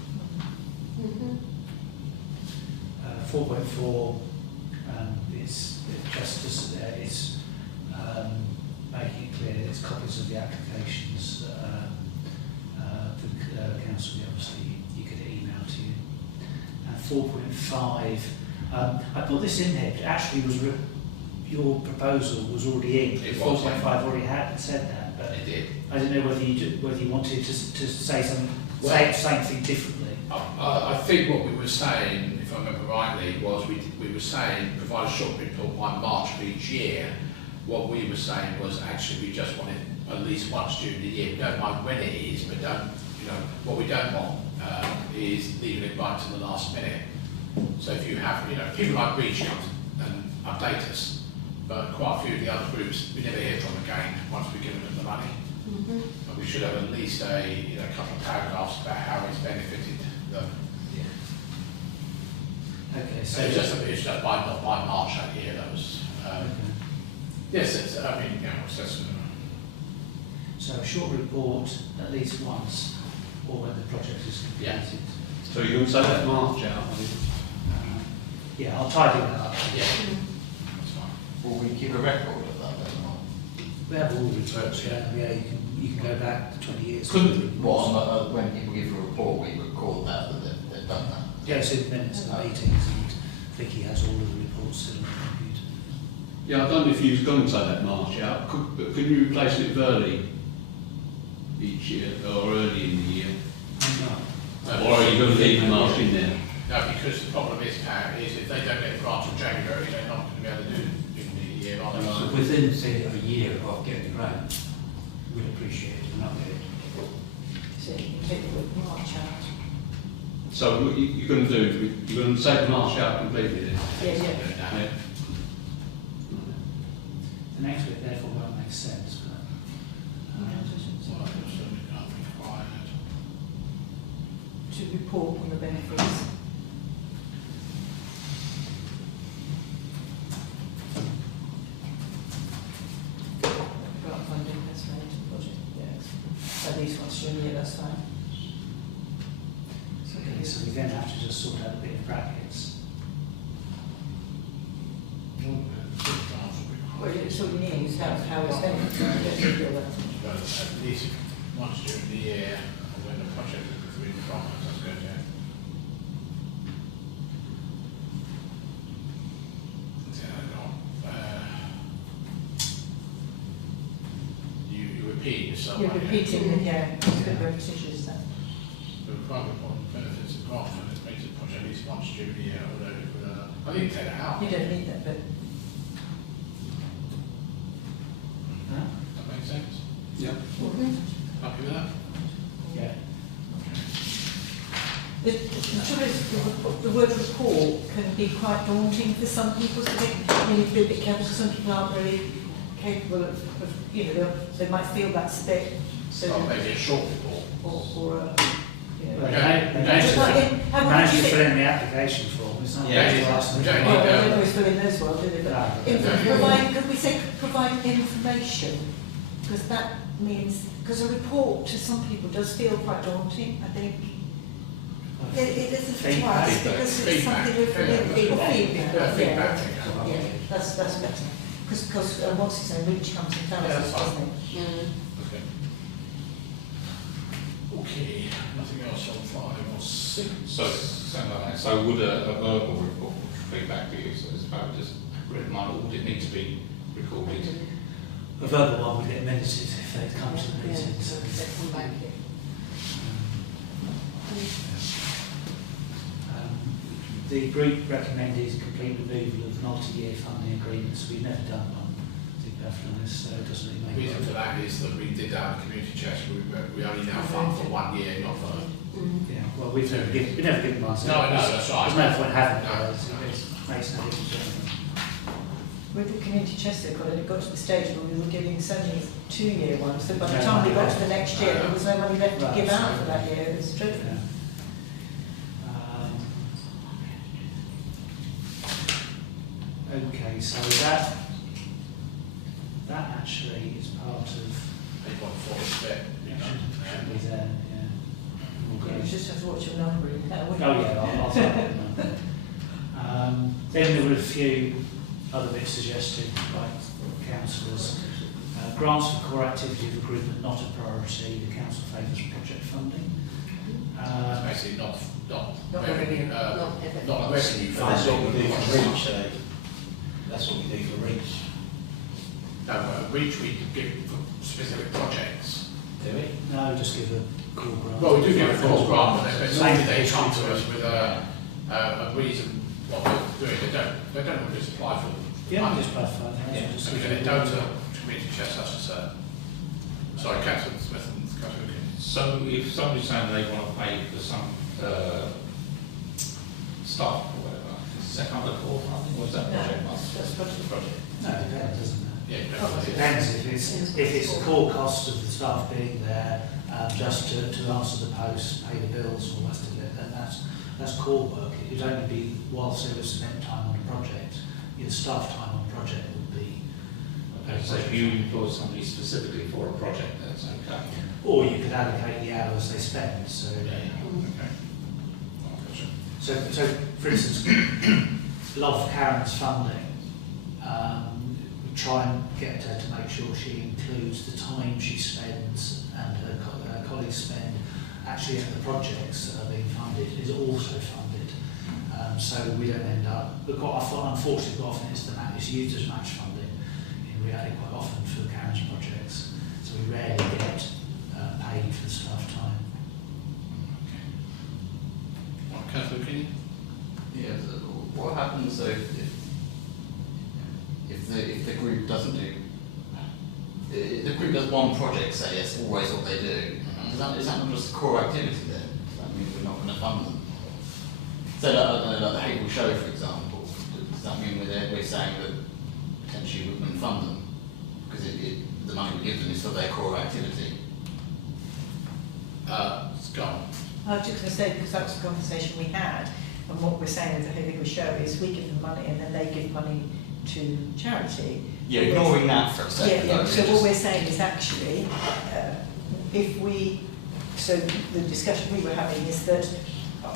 4.4 is just as it's making it clear that it's copies of the applications that the council obviously you could email to you. And 4.5, I put this in here, but actually was your proposal was already in. It was, 4.5 already had said that, but It did. I didn't know whether you wanted to say something, Well- say something differently. I think what we were saying, if I remember rightly, was we were saying provide a short report by March of each year. What we were saying was actually we just want it at least once during the year. We don't mind when it is, but don't, you know, what we don't want is leaving it right to the last minute. So if you have, you know, people like Reach come and update us, but quite a few of the other groups we never hear from again once we've given them the money. But we should have at least a couple of paragraphs about how it's benefited them. Okay, So so it's just by, not by March that year, that was, yes, it's, I mean, yeah, it's just, So a short report at least once, or when the project is Yeah. completed. So you're going to say that March out, I think? Yeah, I'll tidy that up. yeah, that's fine. Will we keep a record of that then? Or? We have all the reports, yeah, you can go back 20 years. Couldn't- What, when people give a report, we record that they've done that? Yeah, it's in the minutes of the meetings, and Vicky has all of the reports still on the computer. Yeah, I don't know if you've gone to that March out, but could you replace it with early each year, or early in the year? No. Or are you going to leave the March in there? No, because the problem is, Pat, is if they don't get a grant in January, they're not going to be able to do it in the year, are they? So within, say, a year of getting the grant, we'd appreciate it, not get it. So you can take the March out. So what you're going to do, you're going to take the March out completely then? Yeah. Yeah. The next bit therefore won't make sense, but Well, it's certainly not required. To report on the benefits. Grant funding, that's related to the project, yes. At least once during the year, that's fine. okay, so we then have to just sort out a bit of brackets. Well, it's what you mean, is how it's benefited. But at least once during the year, when the project is between the farmers, that's good, yeah. You repeat yourself. You're aren't you? repeating it, yeah, it's a bit repetitious then. The requirement for benefits of grant funders makes the project at least once during the year, although, I think take it out. You don't need that, but Huh? That makes sense. Happy with that? Yeah. The trouble is, the word report can be quite daunting for some people, so I think you need to be a bit careful, because some people aren't really capable of you know, they might feel that's a bit, so, Or maybe a short report. or you know, Managed to fill in the application form, it's not Yeah. really asking. We don't well, need they don't always fill in those well, do they? But could we say provide information? Because that means, because a report to some people does feel quite daunting, I think. It isn't to us, because it's something with feedback. Feedback. Yeah, that's better. Because what's his name, Reach comes and tells us, doesn't it? Okay. Okay, nothing else on 5 or 6. So, something like that. So would a verbal report feedback be used as about just written line, or would it need to be recorded? A verbal one would get minuted if they come to the meeting. So, the group recommended complete removal of multi-year funding agreements. We've never done one, to be perfectly honest, so it doesn't The really make reason for that is that we did that community chest, we only now fund for 1 year, not for... Yeah, well, we've never given one. So No, that's right. There's no point having No. those. It makes no difference. With the community chest circle, it got to the stage where we were giving so many 2-year ones, that by the No time we money got to the next year, there was no money left to Right, give out so- for that year. It was dreadful. Yeah. Okay, so that actually is part of. 8.4 is a bit, you know. Should be there, yeah. You just have to watch your numbering. Oh yeah, I'll tell you. Then there were a few other bits suggested by councillors. Grants for core activity of the group are not a priority. The council favours project funding. Basically not revenue. Not revenue That's what we do for funding. Reach, that's what we do for Reach. No, Reach we could give for specific projects. Do we? No, just give a core grant. Well, we do give a full grant, but Same normally they issue come to to us with a reason what they're doing. They don't want to just apply for Yeah, money. just clarify that. Yeah, Just so we get it down to community chest, that's just sorry, Councillor Smith and Councillor King. So if somebody's saying they want to pay for some staff or whatever, is that kind of core funding, or is that project money? That's project. Project. No, it depends, doesn't it? Yeah, It definitely. depends if it's the core cost of the staff being there, just to answer the post, pay the bills, all the rest of it, then that's core work. It would only be whilst they were spent time on a project. Your staff time on a project would be. Okay, so if you employ somebody specifically for a project, that's okay. Or you could allocate the hours they spend. So, Okay. so for instance, a lot of Karen's funding, we try and get her to make sure she includes the time she spends and her colleagues spend actually at the projects that are being funded is also funded. So we don't end up, but unfortunately quite often it's used as match funding in reality quite often for Karen's projects. So we rarely get paid for staff time. Councillor King? Yeah, so what happens though if the group doesn't do, if the group does one project, say, it's always what they do, is that not just a core activity then? Does that mean we're not going to fund them? So like the Haverhill show, for example, does that mean we're saying that potentially we wouldn't fund them? Because the money we give them is for their core activity. It's gone. I was just going to say, because that was the conversation we had, and what we're saying with the Haverhill show is we give them money and then they give money to charity. Yeah, ignoring that for a second. Yeah, though, so what just- we're saying is actually, so the discussion we were having is that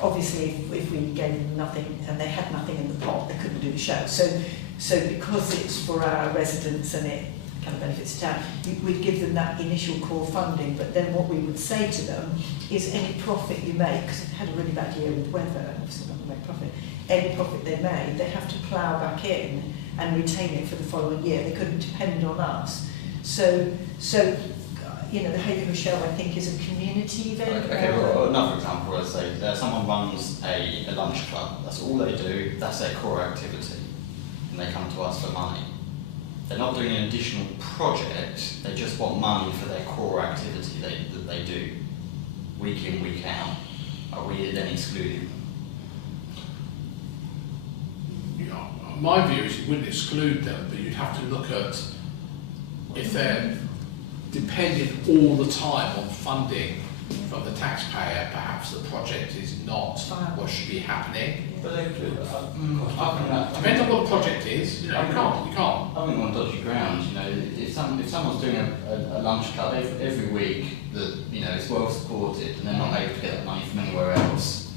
obviously if we gave them nothing and they had nothing in the pot, they couldn't do the show. So because it's for our residents and it kind of benefits the town, we'd give them that initial core funding, but then what we would say to them is any profit you make, because they've had a really bad year with weather, obviously not going to make profit, any profit they made, they have to plough back in and retain it for the following year. They couldn't depend on us. So you know, the Haverhill show, I think, is a community event. Okay, well, another example, I'd say, someone runs a lunch club, that's all they do, that's their core activity, and they come to us for money. they're not doing an additional project, they just want money for their core activity that they do, week in, week out. Are we then excluding them? Yeah, my view is you wouldn't exclude them, but you'd have to look at if they're dependent all the time on funding from the taxpayer, perhaps the project is not what should be happening. But they do. Depends on what the project is, you know, you can't. I think on dodgy ground, you know, if someone's doing a lunch club every week that, you know, is well supported and they're not able to get that money from anywhere else.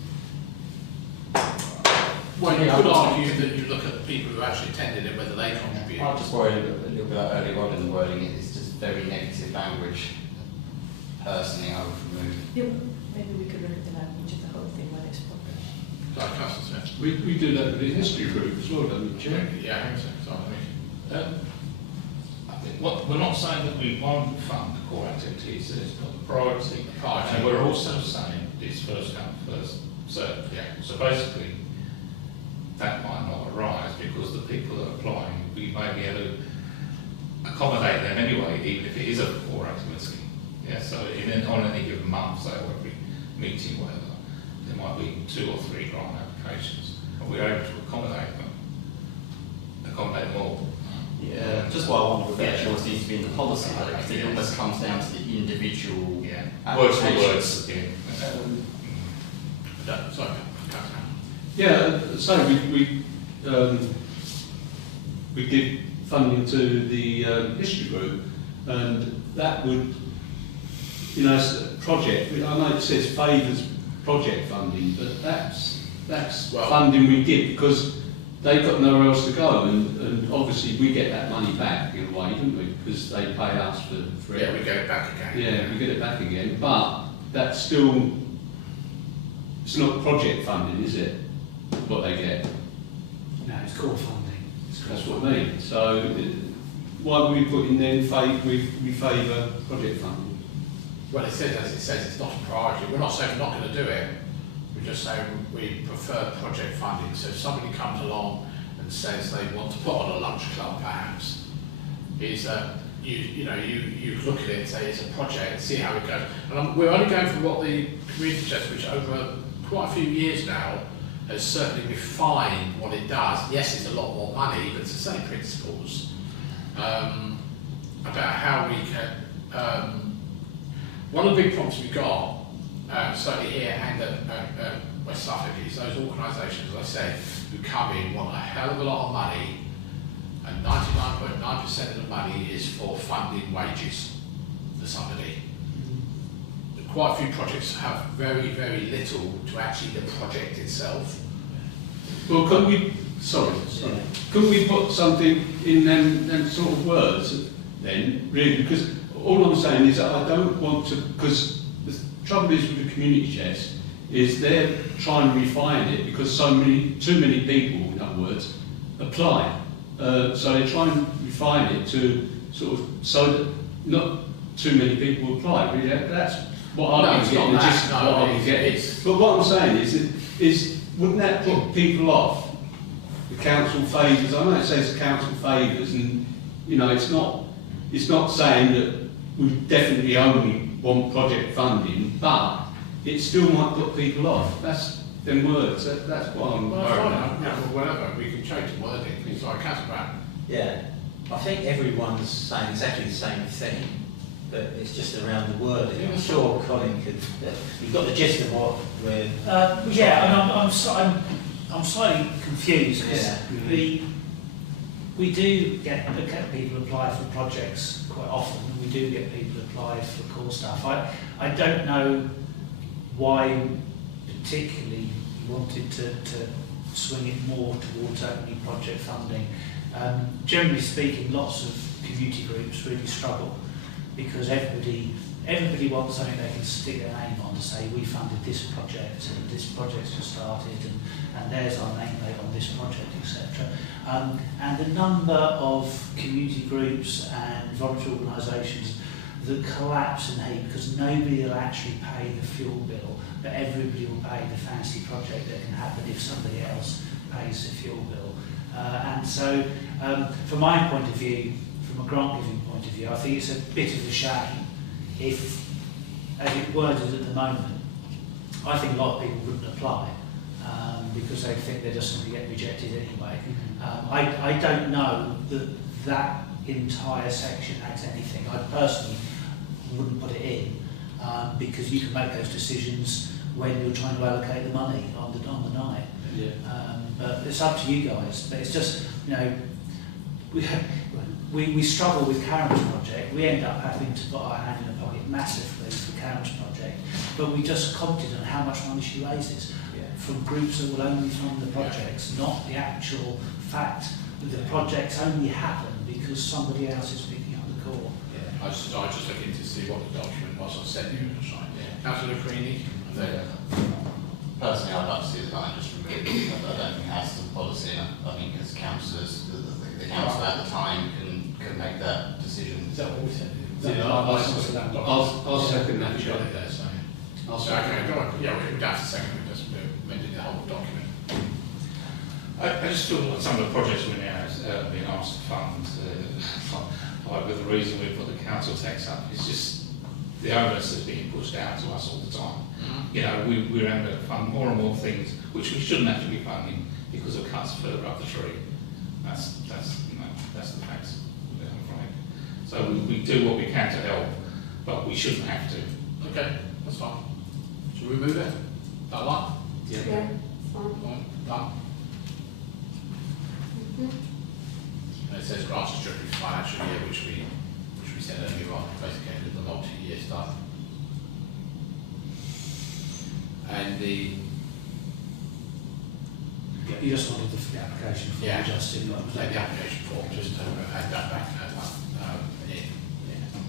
Well, you could argue that you look at the people who actually attended it, whether they contribute. I just worried a little bit earlier on in the wording, it's just very negative language. Personally, I would remove. Yeah, maybe we could look at the language of the whole thing when it's proper. Like Councillor Smith. We do that with the history group as well, don't we, Chair? Yeah, I think so. I think we're not saying that we won't fund core activities, it's not the priority. And we're also saying it's first come, first served. Yeah. So basically, that might not arise because the people that are applying, we may be able to accommodate them anyway, even if it is a core activity. Yeah, so on any given month, say, or every meeting, whatever, there might be 2 or 3 grant applications, and we're able to accommodate them all. Yeah, just what I wonder if actually what needs to be in the policy, though, because it almost comes down to the individual Words for applications. words again. Sorry, Yeah, so we give funding to the history group, and that would, you know, as a project. I know it says favours project funding, but that's funding we give because they've got nowhere else to go, and obviously we get that money back in a way, don't we? Because they pay us for it. Yeah, we get it back again. Yeah, we get it back again, but that's still, it's not project funding, is it? What they get? No, it's core funding. That's what I mean. So why would we put in then we favour project funding? Well, it says, as it says, it's not a priority. We're not saying we're not going to do it. We're just saying we prefer project funding. So if somebody comes along and says they want to put on a lunch club, perhaps, is you look at it and say it's a project, see how it goes. And we're only going from what the community chest, which over quite a few years now has certainly refined what it does. Yes, it's a lot more money, but it's the same principles about how we can. One of the big problems we've got, certainly here and at West Suffolk, is those organisations, as I said, who come in, want a hell of a lot of money, and 99.9% of the money is for funding wages for somebody. Quite a few projects have very, very little to actually the project itself. Well, couldn't we put something in them sort of words then, really? Because all I'm saying is that I don't want to, because the trouble is with the community chest, is they're trying to refine it because too many people, in other words, apply. So they try and refine it to sort of, so that not too many people apply. Really, that's what I've been getting. But what I'm saying is wouldn't that put people off? The council favours. I know it says council favours, and you know it's not saying that we definitely only want project funding, but it still might put people off. That's them words. That's what I'm worried about. Yeah, well, whatever. We can change the wording. Sorry, Councillor Brown. Yeah, I think everyone's saying exactly the same thing, but it's just around the wording. I'm sure Colin could. You've got the gist of what we're. Yeah, and I'm slightly confused because we do get people apply for projects quite often, and we do get people apply for core stuff. I don't know why particularly you wanted to swing it more towards only project funding. Generally speaking, lots of community groups really struggle because everybody wants something they can stick their name on to say we funded this project and this project's just started and there's our nameplate on this project, etc. And the number of community groups and voluntary organisations that collapse in heat because nobody will actually pay the fuel bill, but everybody will pay the fancy project that can happen if somebody else pays the fuel bill. And so, from my point of view, from a grant giving point of view, I think it's a bit of a shame if, as it worded at the moment, I think a lot of people wouldn't apply because they think they're just going to get rejected anyway. I don't know that that entire section adds anything. I personally wouldn't put it in because you can make those decisions when you're trying to allocate the money on the night. Yeah. But it's up to you guys. But it's just, you know, we struggle with Karen's project. We end up having to put our hand in the pocket massively for Karen's project, but we just commented on how much money she raises from groups that will only fund the projects, not the actual fact that the projects only happen because somebody else is picking up the call. I was just looking to see what the document was I sent you. Councillor Creaney. Personally, I'd like to see the ban just removed. I don't think that's the policy. I think as councillors, the council at the time can make that decision. Is that what we said? Yeah, I'll second that. You got it there, so. I'll So, second okay, go on. Yeah, we would have to second it, just amended the whole document. I just feel like some of the projects we're now being asked to fund, like with the reason we put the council tax up, it's just the onus is being pushed out to us all the time. You know, we're having to fund more and more things which we shouldn't actually be funding because of cuts further up the tree. That's you know, that's the facts, I'm afraid. So we do what we can to help, but we shouldn't have to. Okay, that's fine. Should we remove it? That one? Yeah, fine. One, done. And it says grants strictly for financial year, which we said earlier on, basically with the multi-year stuff. And the You just wanted the application form adjusted. take the application form, just to add that back, in. Yeah.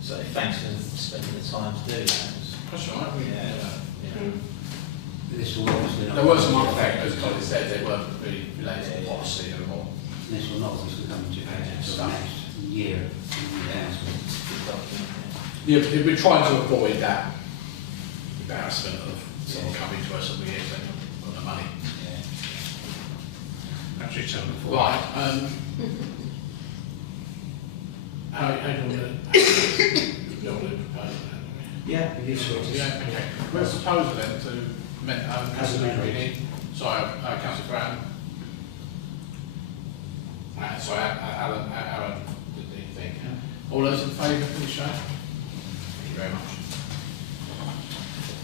So thanks for spending the time to do that. That's all right. This will obviously not... There were some other factors, as Colin said, they weren't really related to policy, they were more. This will not obviously come into effect until next year. Yeah, we're trying to avoid that embarrassment of someone coming to us and we saying, "Got the money." Actually, tell them before. Right. How do you want to propose that? Yeah, it is what it is. Yeah, okay. Where's the proposal then to amend, Councillor Greeny? Sorry, Councillor Brown. Sorry, Alan, did the thing. All those in favour, please show. Thank you very much.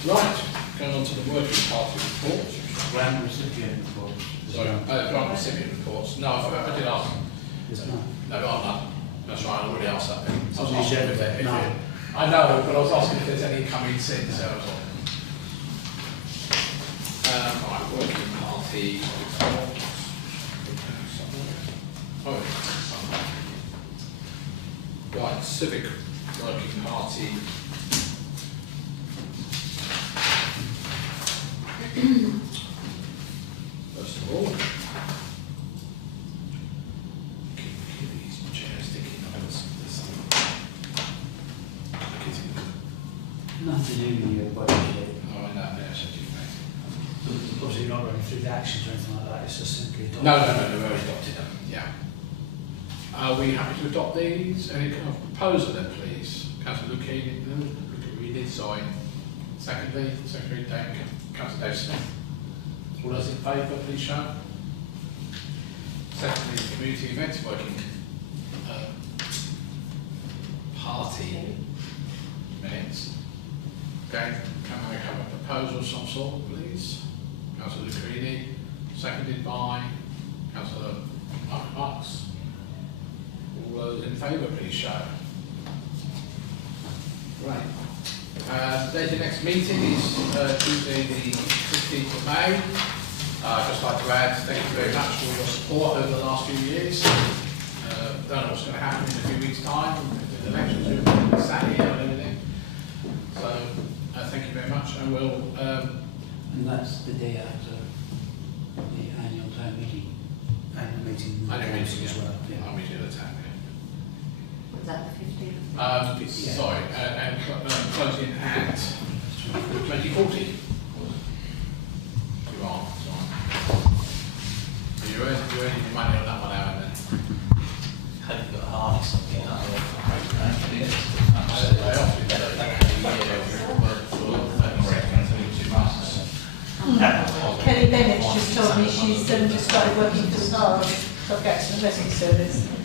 Right, going on to the working party reports. Grant recipient report. Sorry, grant recipient reports. No, I did ask. There's none. No, but none. That's right, I already asked that. I was On the asking agenda, if there- if no. it- I know, but I was asking if there's any coming since, so that was all. Right, working party reports. Oh, right, civic working party. First of all, keep these chairs sticking up this. Nothing to do with your budget. Oh, I know, yes, I do. Obviously, you're not running through the actions or anything like that, it's just simply adopted. No, we already adopted them, yeah. Are we happy to adopt these? Any kind of proposal then, please? Councillor Lucchini, sorry. Secondly, Secretary Dave, Councillor Dave Smith. All those in favour, please show. Secondly, community events working party minutes. Okay, can I have a proposal of some sort, please? Councillor Lucchini, seconded by Councillor Marks. All those in favour, please show. Right. The next meeting is Tuesday the 15th of May. I'd just like to add thank you very much for your support over the last few years. Don't know what's going to happen in a few weeks' time with the elections, we're sat here and everything. So thank you very much, and we'll. And that's the day after the annual town meeting. Annual meeting. I don't as well. I'll meet you at the town. Was that the 15th? Sorry, and closing at 2040. You are, sorry. Are you spending your money on that one, Aaron, then. Hope you've got a harness something out of I often do Kelly Bennett just told me she's just started working for SARS, Subjects and Rescue Service.